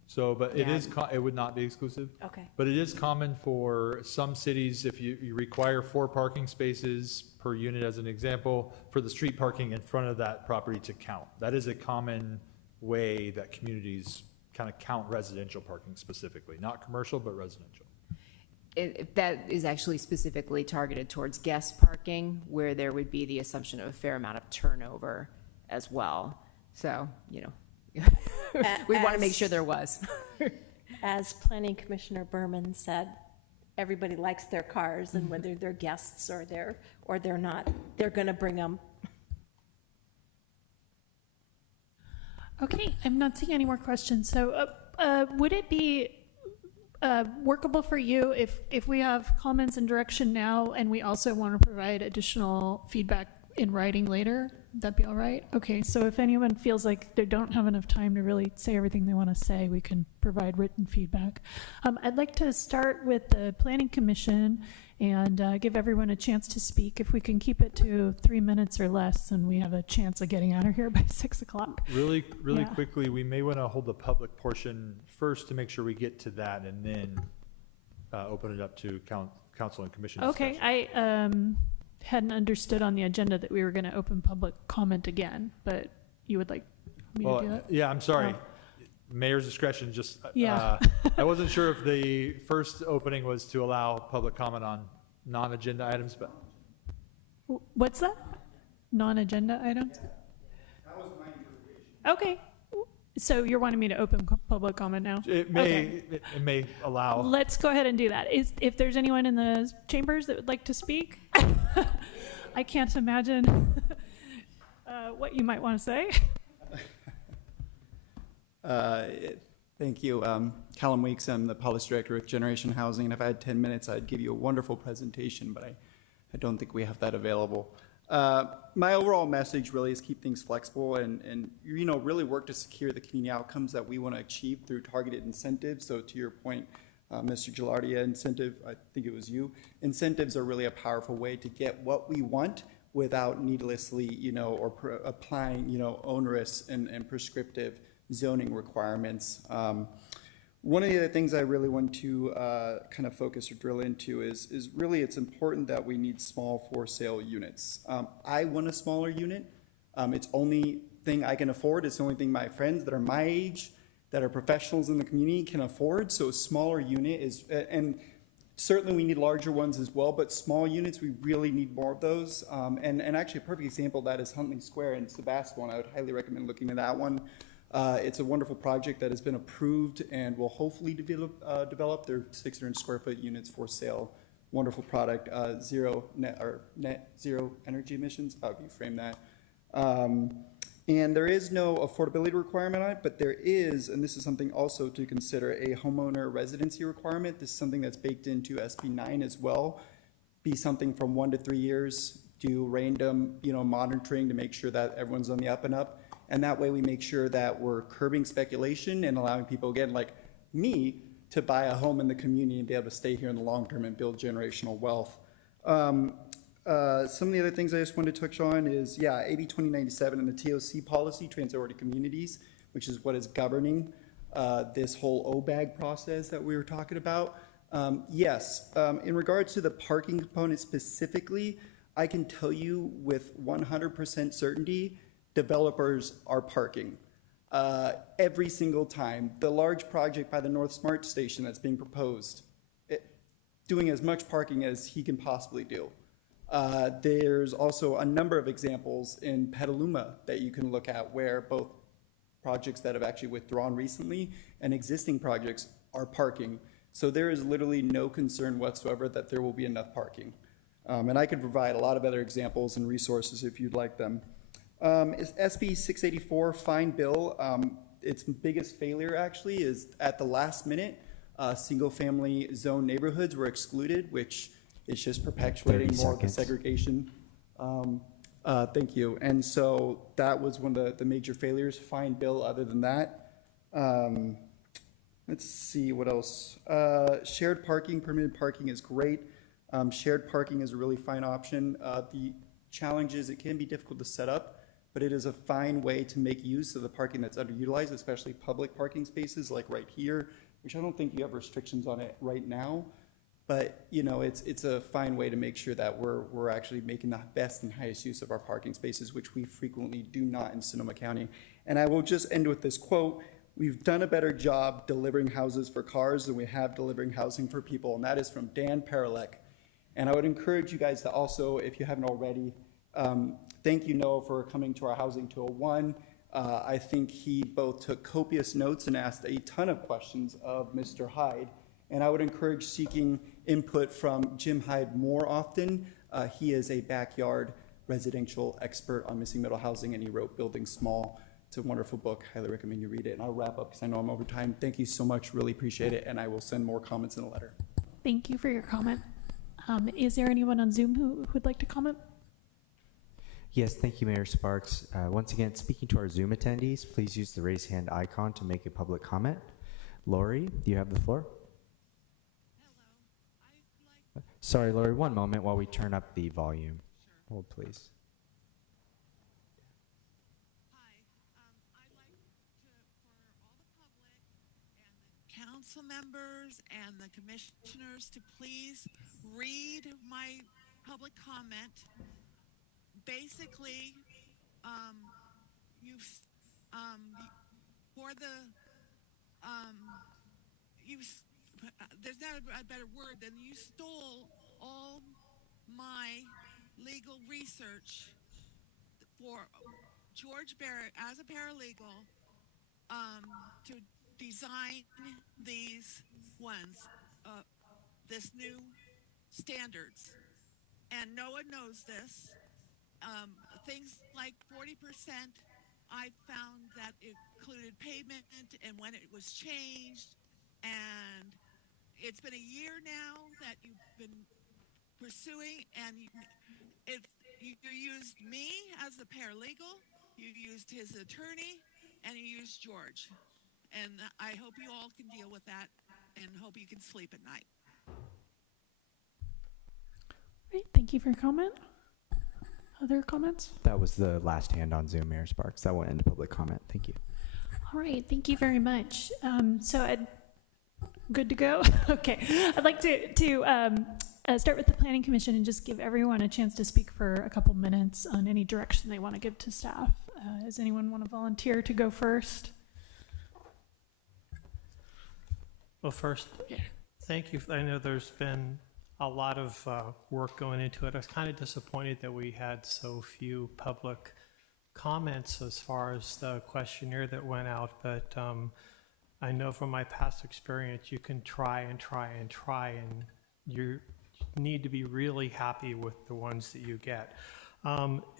So, but it Yeah. is, it would not be exclusive. Okay. But it is common for some cities, if you require 4 parking spaces per unit as an example, for the street parking in front of that property to count. That is a common way that communities kind of count residential parking specifically, not commercial, but residential. That is actually specifically targeted towards guest parking, where there would be the assumption of a fair amount of turnover as well. So, you know, we want to make sure there was. as Planning Commissioner Berman said, everybody likes their cars, and whether they're guests or they're not, they're going to bring them. Okay, I'm not seeing any more questions. So would it be workable for you if we have comments and direction now and we also want to provide additional feedback in writing later? That'd be all right? Okay, so if anyone feels like they don't have enough time to really say everything they want to say, we can provide written feedback. I'd like to start with the Planning Commission and give everyone a chance to speak. If we can keep it to 3 minutes or less, then we have a chance of getting out of here by 6 o'clock. Really Yeah. quickly, we may want to hold the public portion first to make sure we get to that, and then open it up to council and commission Okay, discussion. I hadn't understood on the agenda that we were going to open public comment again, but you would like me to do that? Yeah, I'm sorry. Oh. Mayor's discretion, just, Yeah. I wasn't sure if the first opening was to allow public comment on non-agenda items, but What's that? Non-agenda items? That was my interpretation. Okay, so you're wanting me to open public comment now? it may allow. Let's go ahead and do that. If there's anyone in the chambers that would like to speak, I can't imagine what you might want to say. Thank you. Callum Weeks, I'm the Policy Director with Generation Housing. If I had 10 minutes, I'd give you a wonderful presentation, but I don't think we have that available. My overall message really is keep things flexible and really work to secure the community outcomes that we want to achieve through targeted incentives. So to your point, Mr. Gilardia, incentive, I think it was you, incentives are really a powerful way to get what we want without needlessly, applying, onerous and prescriptive zoning requirements. One of the other things I really want to kind of focus or drill into is really it's important that we need small for sale units. I want a smaller unit. It's only thing I can afford. It's the only thing my friends that are my age, that are professionals in the community can afford. So a smaller unit is, and certainly we need larger ones as well, but small units, we really need more of those. And actually a perfect example of that is Huntley Square in Sebastopol. I would highly recommend looking at that one. It's a wonderful project that has been approved and will hopefully develop. They're 600 square foot units for sale. Wonderful product, net zero energy emissions, how you frame that. And there is no affordability requirement on it, but there is, and this is something also to consider, a homeowner residency requirement. This is something that's baked into SB 9 as well. Be something from 1 to 3 years, do random, monitoring to make sure that everyone's on the up and up. And that way we make sure that we're curbing speculation and allowing people, again, like me, to buy a home in the community and be able to stay here in the long term and build generational wealth. Some of the other things I just wanted to touch on is, AB 2097 and the TOC policy, transit-oriented communities, which is what is governing this whole OBAG process that we were talking about. In regards to the parking component specifically, I can tell you with 100% certainty, developers are parking. Every single time. The large project by the North Smart Station that's being proposed, doing as much parking as he can possibly do. There's also a number of examples in Petaluma that you can look at where both projects that have actually withdrawn recently and existing projects are parking. So there is literally no concern whatsoever that there will be enough parking. And I could provide a lot of other examples and resources if you'd like them. SB 684 fine bill, its biggest failure actually is at the last minute, single family zone neighborhoods were excluded, which is just perpetuating more of the segregation. Thank you. And so that was one of the major failures, fine bill other than that. Let's see what else. Shared parking, permitted parking is great. Shared parking is a really fine option. The challenge is it can be difficult to set up, but it is a fine way to make use of the parking that's underutilized, especially public parking spaces like right here, which I don't think you have restrictions on it right now. But it's a fine way to make sure that we're actually making the best and highest use of our parking spaces, which we frequently do not in Sonoma County. And I will just end with this quote: "We've done a better job delivering houses for cars than we have delivering housing for people," and that is from Dan Paralek. And I would encourage you guys to also, if you haven't already, thank you, Noah, for coming to our Housing 201. I think he both took copious notes and asked a ton of questions of Mr. Hyde. And I would encourage seeking input from Jim Hyde more often. He is a backyard residential expert on missing middle housing, and he wrote Building Small. It's a wonderful book. Highly recommend you read it. And I'll wrap up because I know I'm over time. Thank you so much. Really appreciate it. And I will send more comments in a letter. Thank you for your comment. Is there anyone on Zoom who would like to comment? Yes, thank you, Mayor Sparks. Once again, speaking to our Zoom attendees, please use the raise hand icon to make a public comment. Lori, you have the floor. Sorry, Lori, one moment while we turn up the volume. Hold, please. Council members and the commissioners to please read my public comment. Basically, there's not a better word than you stole all my legal research for George Barrett as a paralegal to design these ones, this new standards. And no one knows this. Things like 40%, I found that it included pavement and when it was changed. And it's been a year now that you've been pursuing, and you used me as the paralegal, you used his attorney, and you used George. And I hope you all can deal with that and hope you can sleep at night. Great, thank you for your comment. Other comments? That was the last hand on Zoom, Mayor Sparks. That went into public comment. Thank you. All right, thank you very much. Good to go? Okay, I'd like to start with the Planning Commission and just give everyone a chance to speak for a couple minutes on any direction they want to give to staff. Does anyone want to volunteer to go first? Well, first, thank you. I know there's been a lot of work going into it. I was kind of disappointed that we had so few public comments as far as the questionnaire that went out, but I know from my past experience, you can try and try and try, and you need to be really happy with the ones that you get.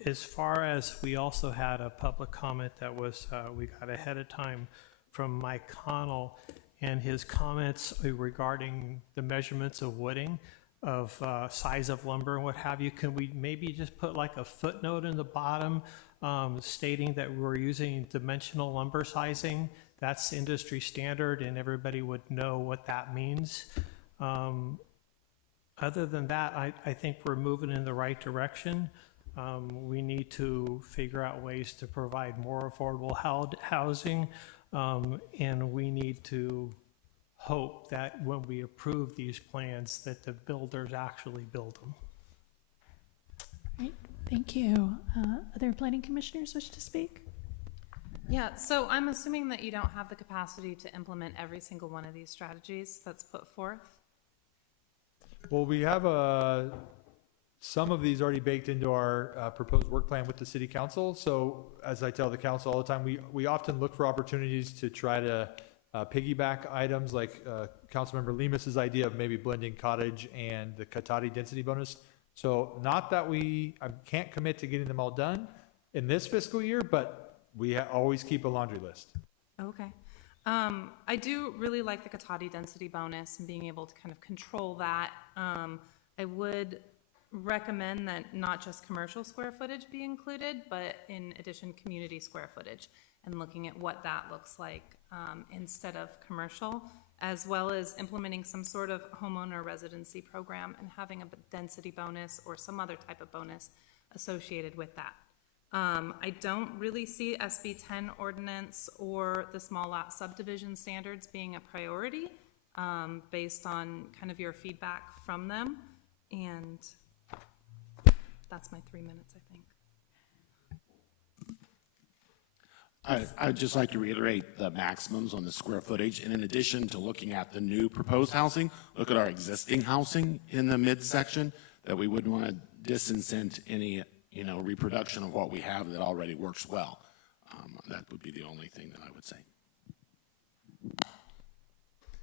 As far as, we also had a public comment that was, we got ahead of time from Mike Connell, and his comments regarding the measurements of wooding, of size of lumber and what have you. Can we maybe just put like a footnote in the bottom stating that we're using dimensional lumber sizing? That's industry standard and everybody would know what that means. Other than that, I think we're moving in the right direction. We need to figure out ways to provide more affordable housing, and we need to hope that when we approve these plans that the builders actually build them. Right, thank you. Other planning commissioners wish to speak? Yeah, so I'm assuming that you don't have the capacity to implement every single one of these strategies that's put forth. Well, we have some of these already baked into our proposed work plan with the city council. So as I tell the council all the time, we often look for opportunities to try to piggyback items like Councilmember Lemus's idea of maybe blending cottage and the Katati density bonus. So not that I can't commit to getting them all done in this fiscal year, but we always keep a laundry list. Okay. I do really like the Katati density bonus and being able to kind of control that. I would recommend that not just commercial square footage be included, but in addition, community square footage, and looking at what that looks like instead of commercial, as well as implementing some sort of homeowner residency program and having a density bonus or some other type of bonus associated with that. I don't really see SB 10 ordinance or the small lot subdivision standards being a priority based on kind of your feedback from them. And that's my 3 minutes, I think. I'd just like to reiterate the maximums on the square footage. And in addition to looking at the new proposed housing, look at our existing housing in the midsection, that we wouldn't want to disincent any reproduction of what we have that already works well. That would be the only thing that I would say.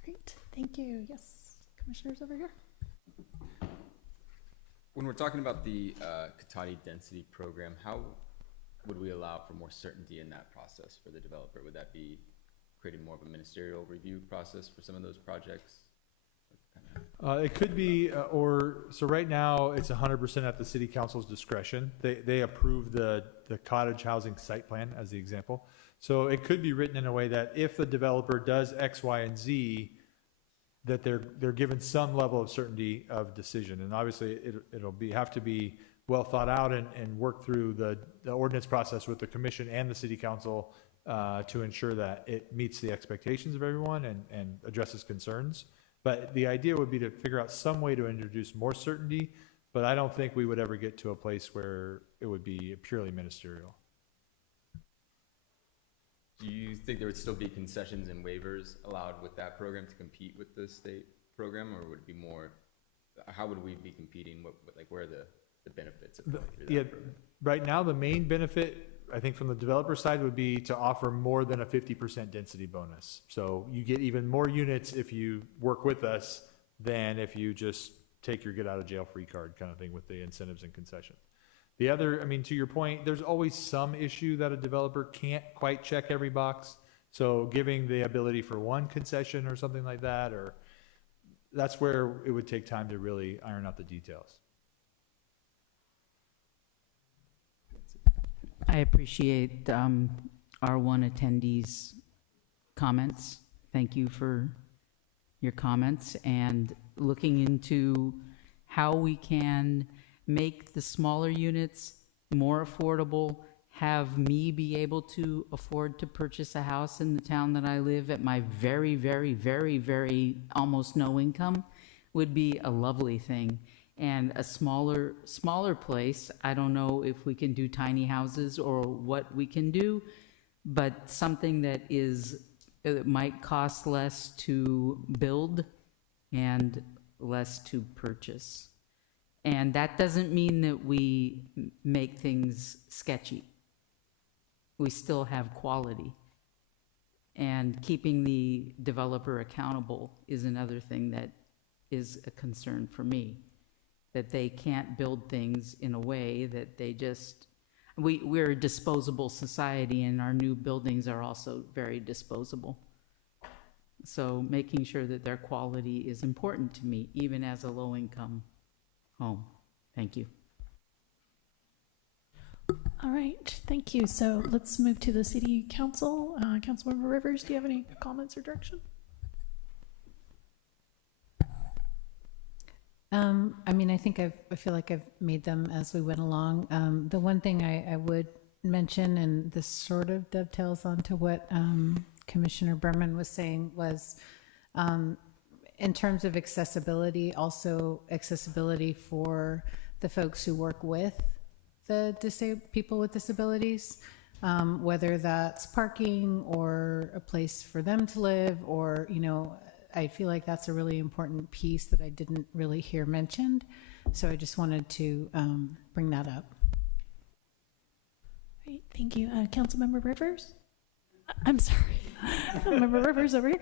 Great, thank you. Yes, commissioners over here. When we're talking about the Katati density program, how would we allow for more certainty in that process for the developer? Would that be creating more of a ministerial review process for some of those projects? It could be, so right now, it's 100% at the city council's discretion. They approve the cottage housing site plan as the example. So it could be written in a way that if the developer does X, Y, and Z, that they're given some level of certainty of decision. And obviously, it'll have to be well thought out and work through the ordinance process with the commission and the city council to ensure that it meets the expectations of everyone and addresses concerns. But the idea would be to figure out some way to introduce more certainty, but I don't think we would ever get to a place where it would be purely ministerial. Do you think there would still be concessions and waivers allowed with that program to compete with the state program, or would it be more, how would we be competing? Where are the benefits of going through that program? Right now, the main benefit, I think from the developer side, would be to offer more than a 50% density bonus. So you get even more units if you work with us than if you just take your get out of jail free card kind of thing with the incentives and concession. The other, I mean, to your point, there's always some issue that a developer can't quite check every box. So giving the ability for one concession or something like that, or that's where it would take time to really iron out the details. I appreciate our one attendee's comments. Thank you for your comments and looking into how we can make the smaller units more affordable, have me be able to afford to purchase a house in the town that I live at my very, very, very, very almost no income would be a lovely thing. And a smaller place, I don't know if we can do tiny houses or what we can do, but something that it might cost less to build and less to purchase. And that doesn't mean that we make things sketchy. We still have quality. And keeping the developer accountable is another thing that is a concern for me. That they can't build things in a way that they just, we're a disposable society and our new buildings are also very disposable. So making sure that their quality is important to me, even as a low-income home. Thank you. All right, thank you. So let's move to the city council. Councilmember Rivers, do you have any comments or direction? I mean, I think I feel like I've made them as we went along. The one thing I would mention, and this sort of dovetails onto what Commissioner Berman was saying, was in terms of accessibility, also accessibility for the folks who work with the people with disabilities, whether that's parking or a place for them to live, or, you know, I feel like that's a really important piece that I didn't really hear mentioned. So I just wanted to bring that up. Great, thank you. Councilmember Rivers? I'm sorry. Councilmember Rivers over here.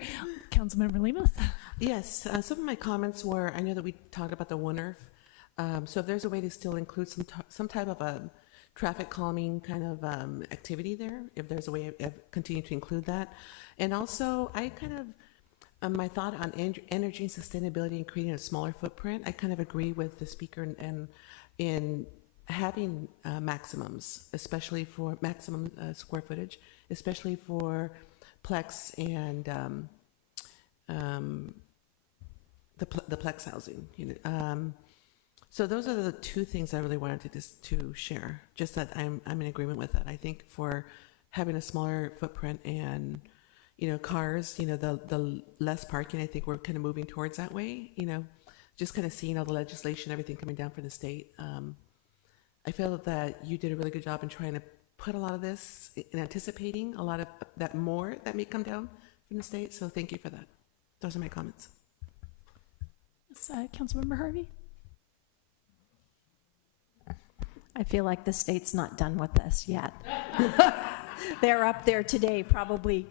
Councilmember Lemus? Yes, some of my comments were, I know that we talked about the one-earth. So if there's a way to still include some type of a traffic calming kind of activity there, if there's a way of continuing to include that. And also, I kind of, my thought on energy and sustainability and creating a smaller footprint, I kind of agree with the speaker and in having maximums, especially for maximum square footage, especially for Plex and the Plex housing. You know, so those are the two things I really wanted to share. Just that I'm in agreement with that. I think for having a smaller footprint and, you know, cars, you know, the less parking, I think we're kind of moving towards that way, you know, just kind of seeing all the legislation, everything coming down from the state. I feel that you did a really good job in trying to put a lot of this in anticipating a lot of that more that may come down from the state. So thank you for that. Those are my comments. Yes, Councilmember Harvey? I feel like the state's not done with us yet. they're up there today probably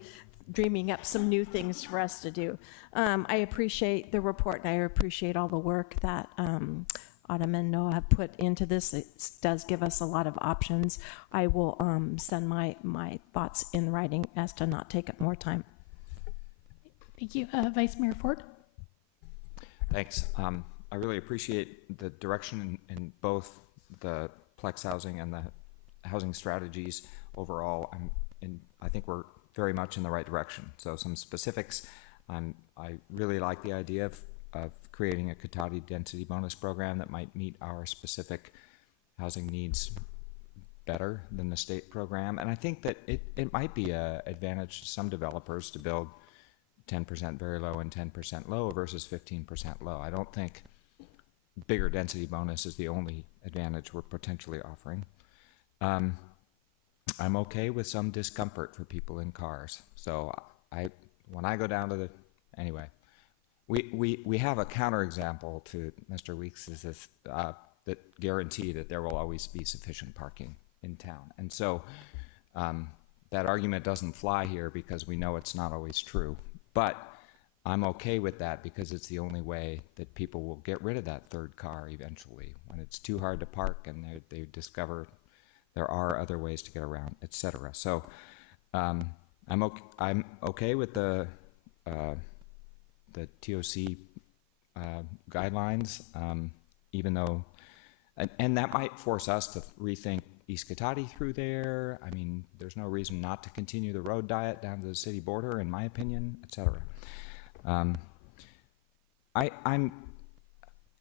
dreaming up some new things for us to do. I appreciate the report, and I appreciate all the work that Autumn and Noah have put into this. It does give us a lot of options. I will send my thoughts in writing as to not take up more time. Thank you. Vice Mayor Ford? Thanks. I really appreciate the direction in both the Plex housing and the housing strategies overall. I think we're very much in the right direction. So some specifics. I really like the idea of creating a Cotati density bonus program that might meet our specific housing needs better than the state program. And I think that it might be an advantage to some developers to build 10% very low and 10% low versus 15% low. I don't think bigger density bonus is the only advantage we're potentially offering. I'm okay with some discomfort for people in cars. So when I go down to anyway, we have a counterexample to Mr. Weeks is this, that guarantee that there will always be sufficient parking in town. And so that argument doesn't fly here because we know it's not always true. But I'm okay with that because it's the only way that people will get rid of that third car eventually when it's too hard to park and they discover there are other ways to get around, etc. So I'm okay with the TOC guidelines, even though, and that might force us to rethink East Cotati through there. I mean, there's no reason not to continue the road diet down to the city border, in my opinion, etc. I'm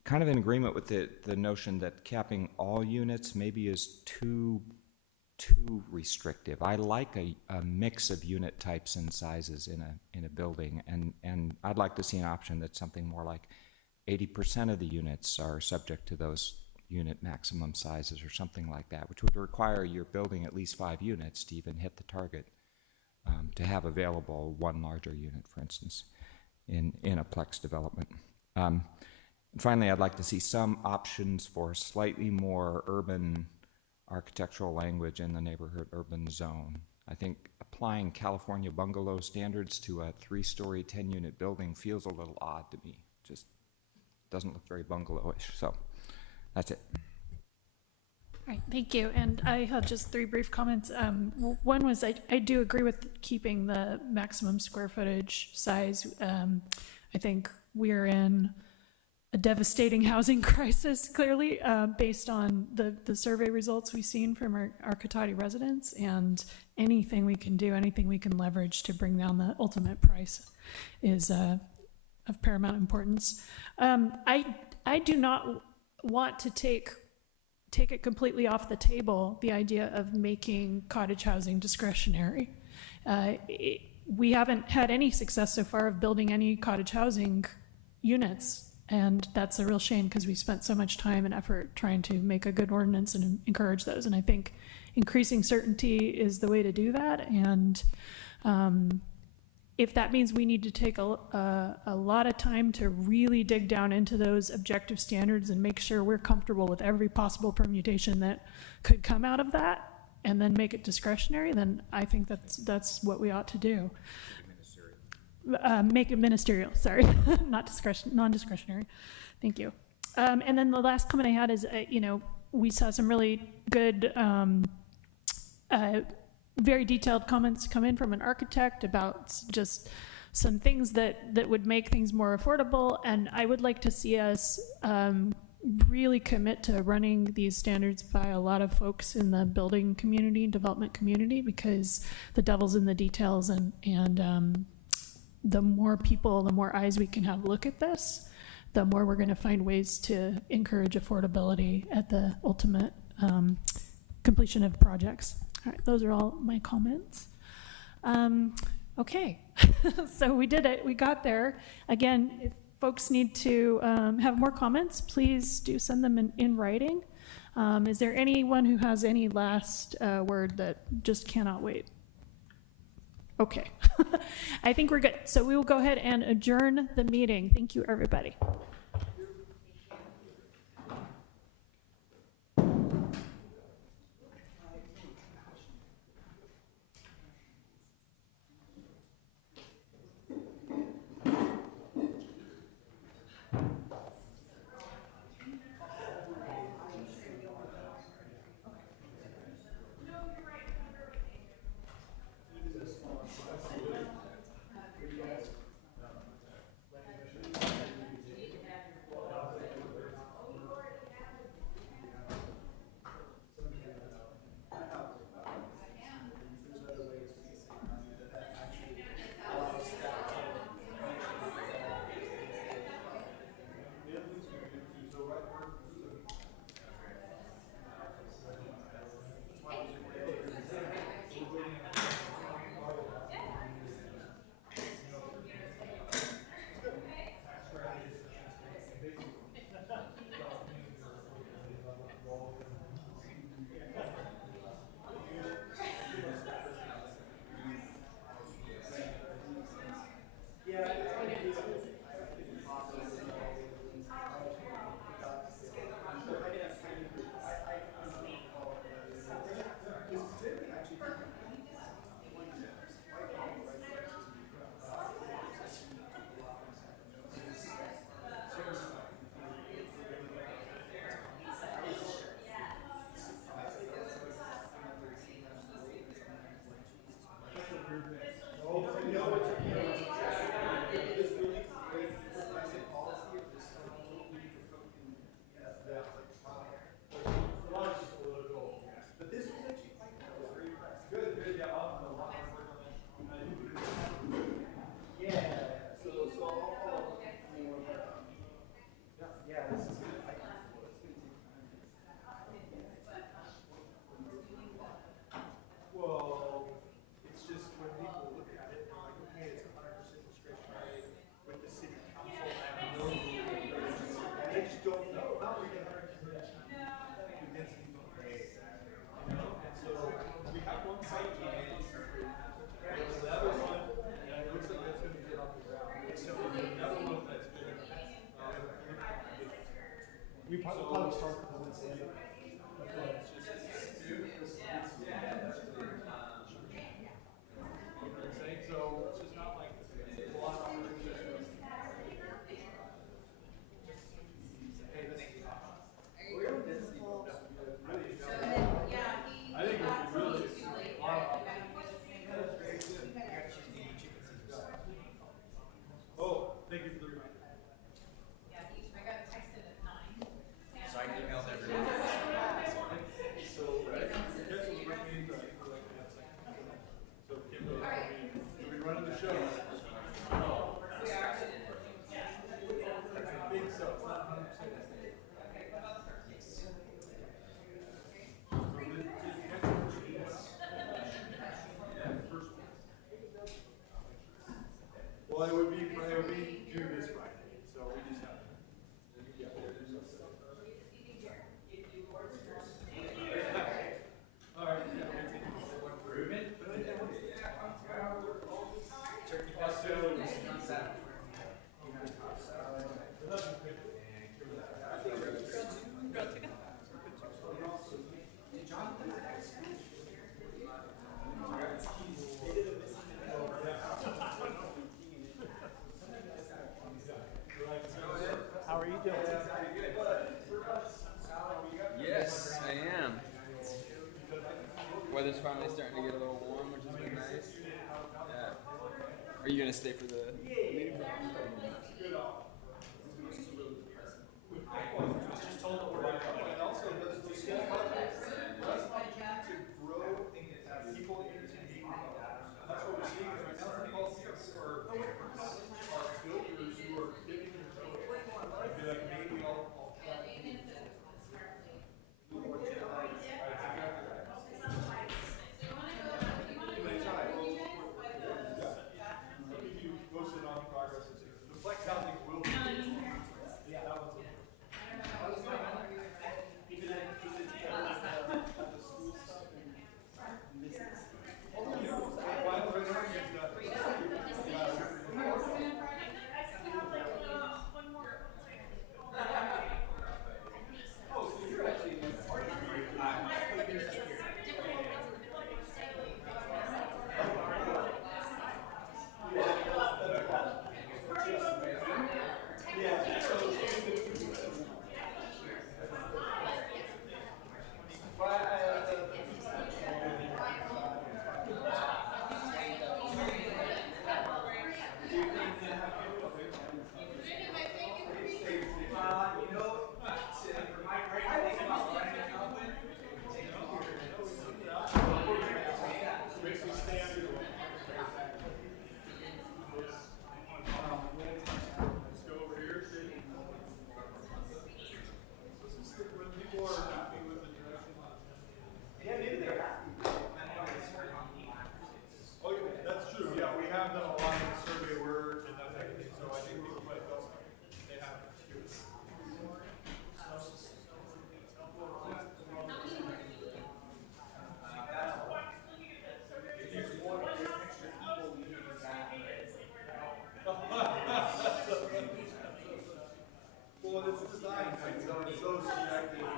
kind of in agreement with the notion that capping all units maybe is too restrictive. I like a mix of unit types and sizes in a building, and I'd like to see an option that's something more like 80% of the units are subject to those unit maximum sizes or something like that, which would require your building at least 5 units to even hit the target to have available one larger unit, for instance, in a Plex development. And finally, I'd like to see some options for slightly more urban architectural language in the neighborhood urban zone. I think applying California bungalow standards to a 3-story, 10-unit building feels a little odd to me. Just doesn't look very bungalowish. So that's it. All right, thank you. And I have just 3 brief comments. One was I do agree with keeping the maximum square footage size. I think we're in a devastating housing crisis, clearly, based on the survey results we've seen from our Cotati residents, and anything we can do, anything we can leverage to bring down the ultimate price is of paramount importance. I do not want to take it completely off the table, the idea of making cottage housing discretionary. We haven't had any success so far of building any cottage housing units. And that's a real shame because we spent so much time and effort trying to make a good ordinance and encourage those. And I think increasing certainty is the way to do that. And if that means we need to take a lot of time to really dig down into those objective standards and make sure we're comfortable with every possible permutation that could come out of that, and then make it discretionary, then I think that's what we ought to do. Make it ministerial, sorry, not non-discretionary. Thank you. And then the last comment I had is, we saw some really good, very detailed comments come in from an architect about just some things that would make things more affordable. And I would like to see us really commit to running these standards by a lot of folks in the building community, development community, because the devil's in the details, and the more people, the more eyes we can have look at this, the more we're going to find ways to encourage affordability at the ultimate completion of projects. All right, those are all my comments. Okay, so we did it. We got there. Again, if folks need to have more comments, please do send them in writing. Is there anyone who has any last word that just cannot wait? Okay, I think we're good. So we will go ahead and adjourn the meeting. Thank you, everybody. We probably start because it's the end of so it's just not like a lot of I think it would be really a lot of Oh, thank you for the reminder. So I emailed everyone. So Kim, are we running the show? I think so. Well, it would be due this Friday, so we just have. All right. How are you doing? Yes, I am. Weather's finally starting to get a little warm, which has been nice. Yeah. Are you gonna stay for the meeting? The Plex housing will be. Yeah, that one's Well, it's designed, so it's so subjective.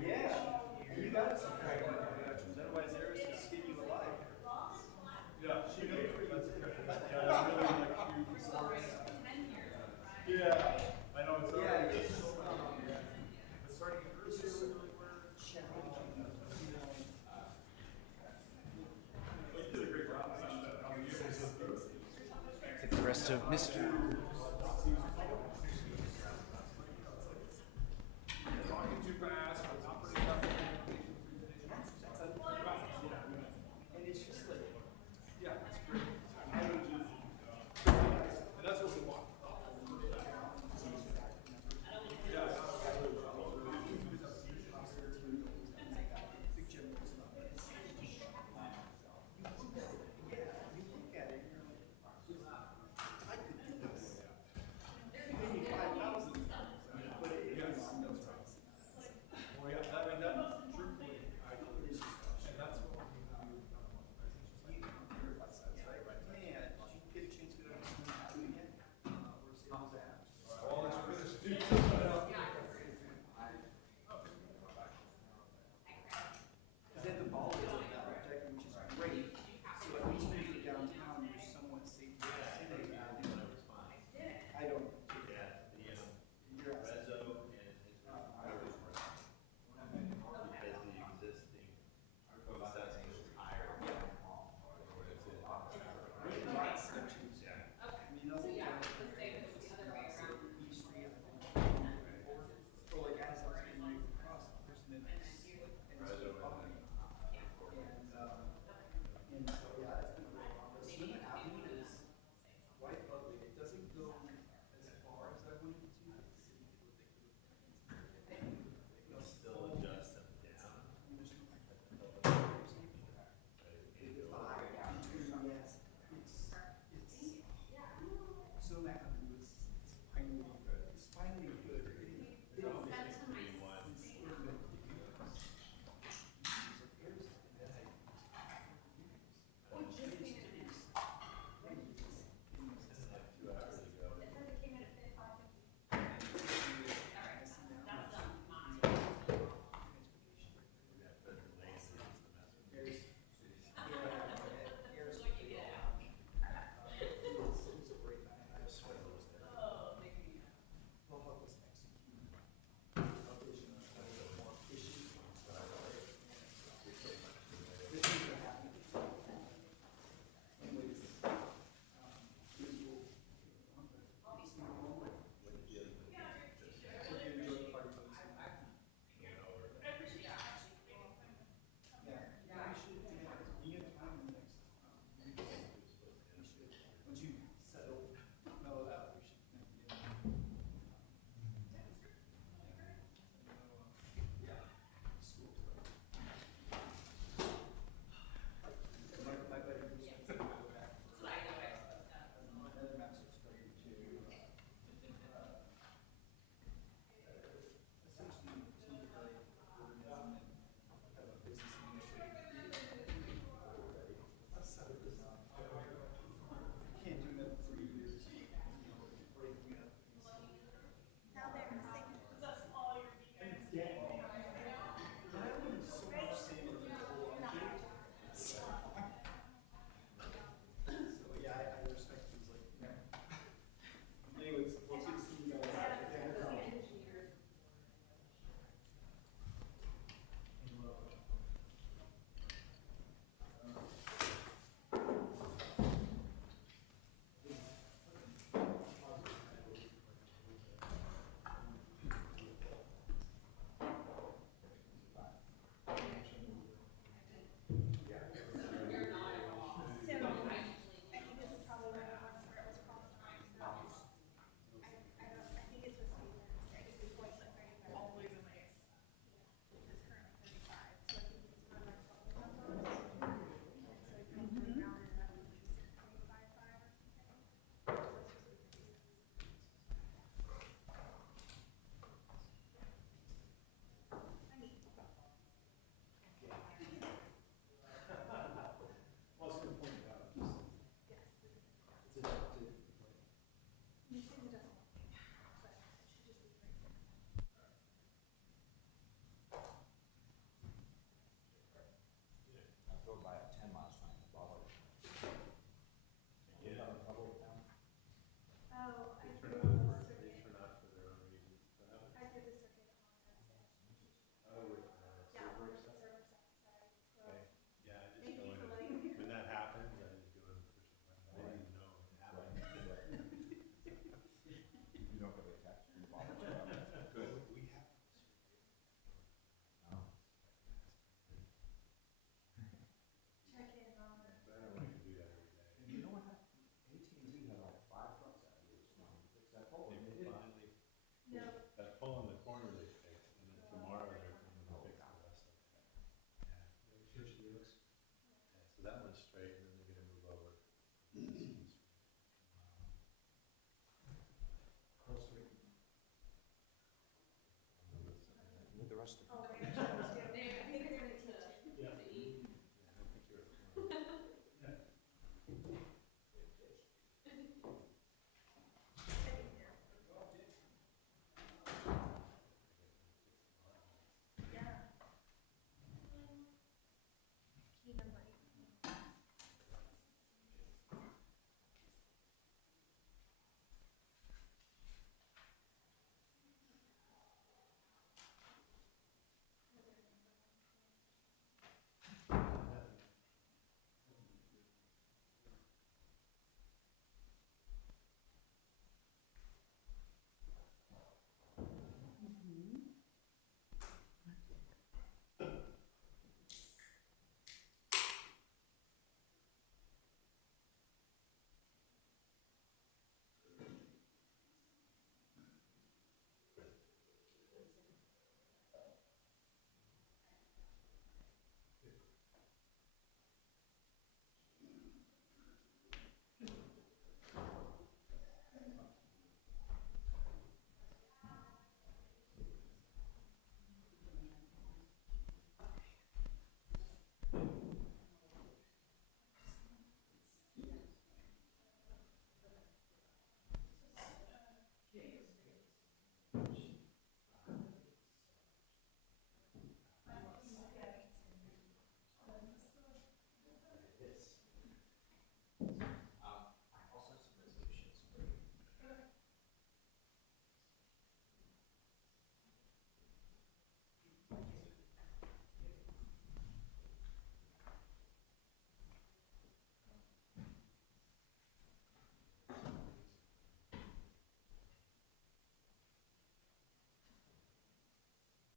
Yeah, you got some kind of reactions, otherwise they're just skin you alive. Yeah, she knows. Yeah, really like huge. Yeah, I know, it's already. It's starting to get really weird. Well, you did a great job. The rest of Mr.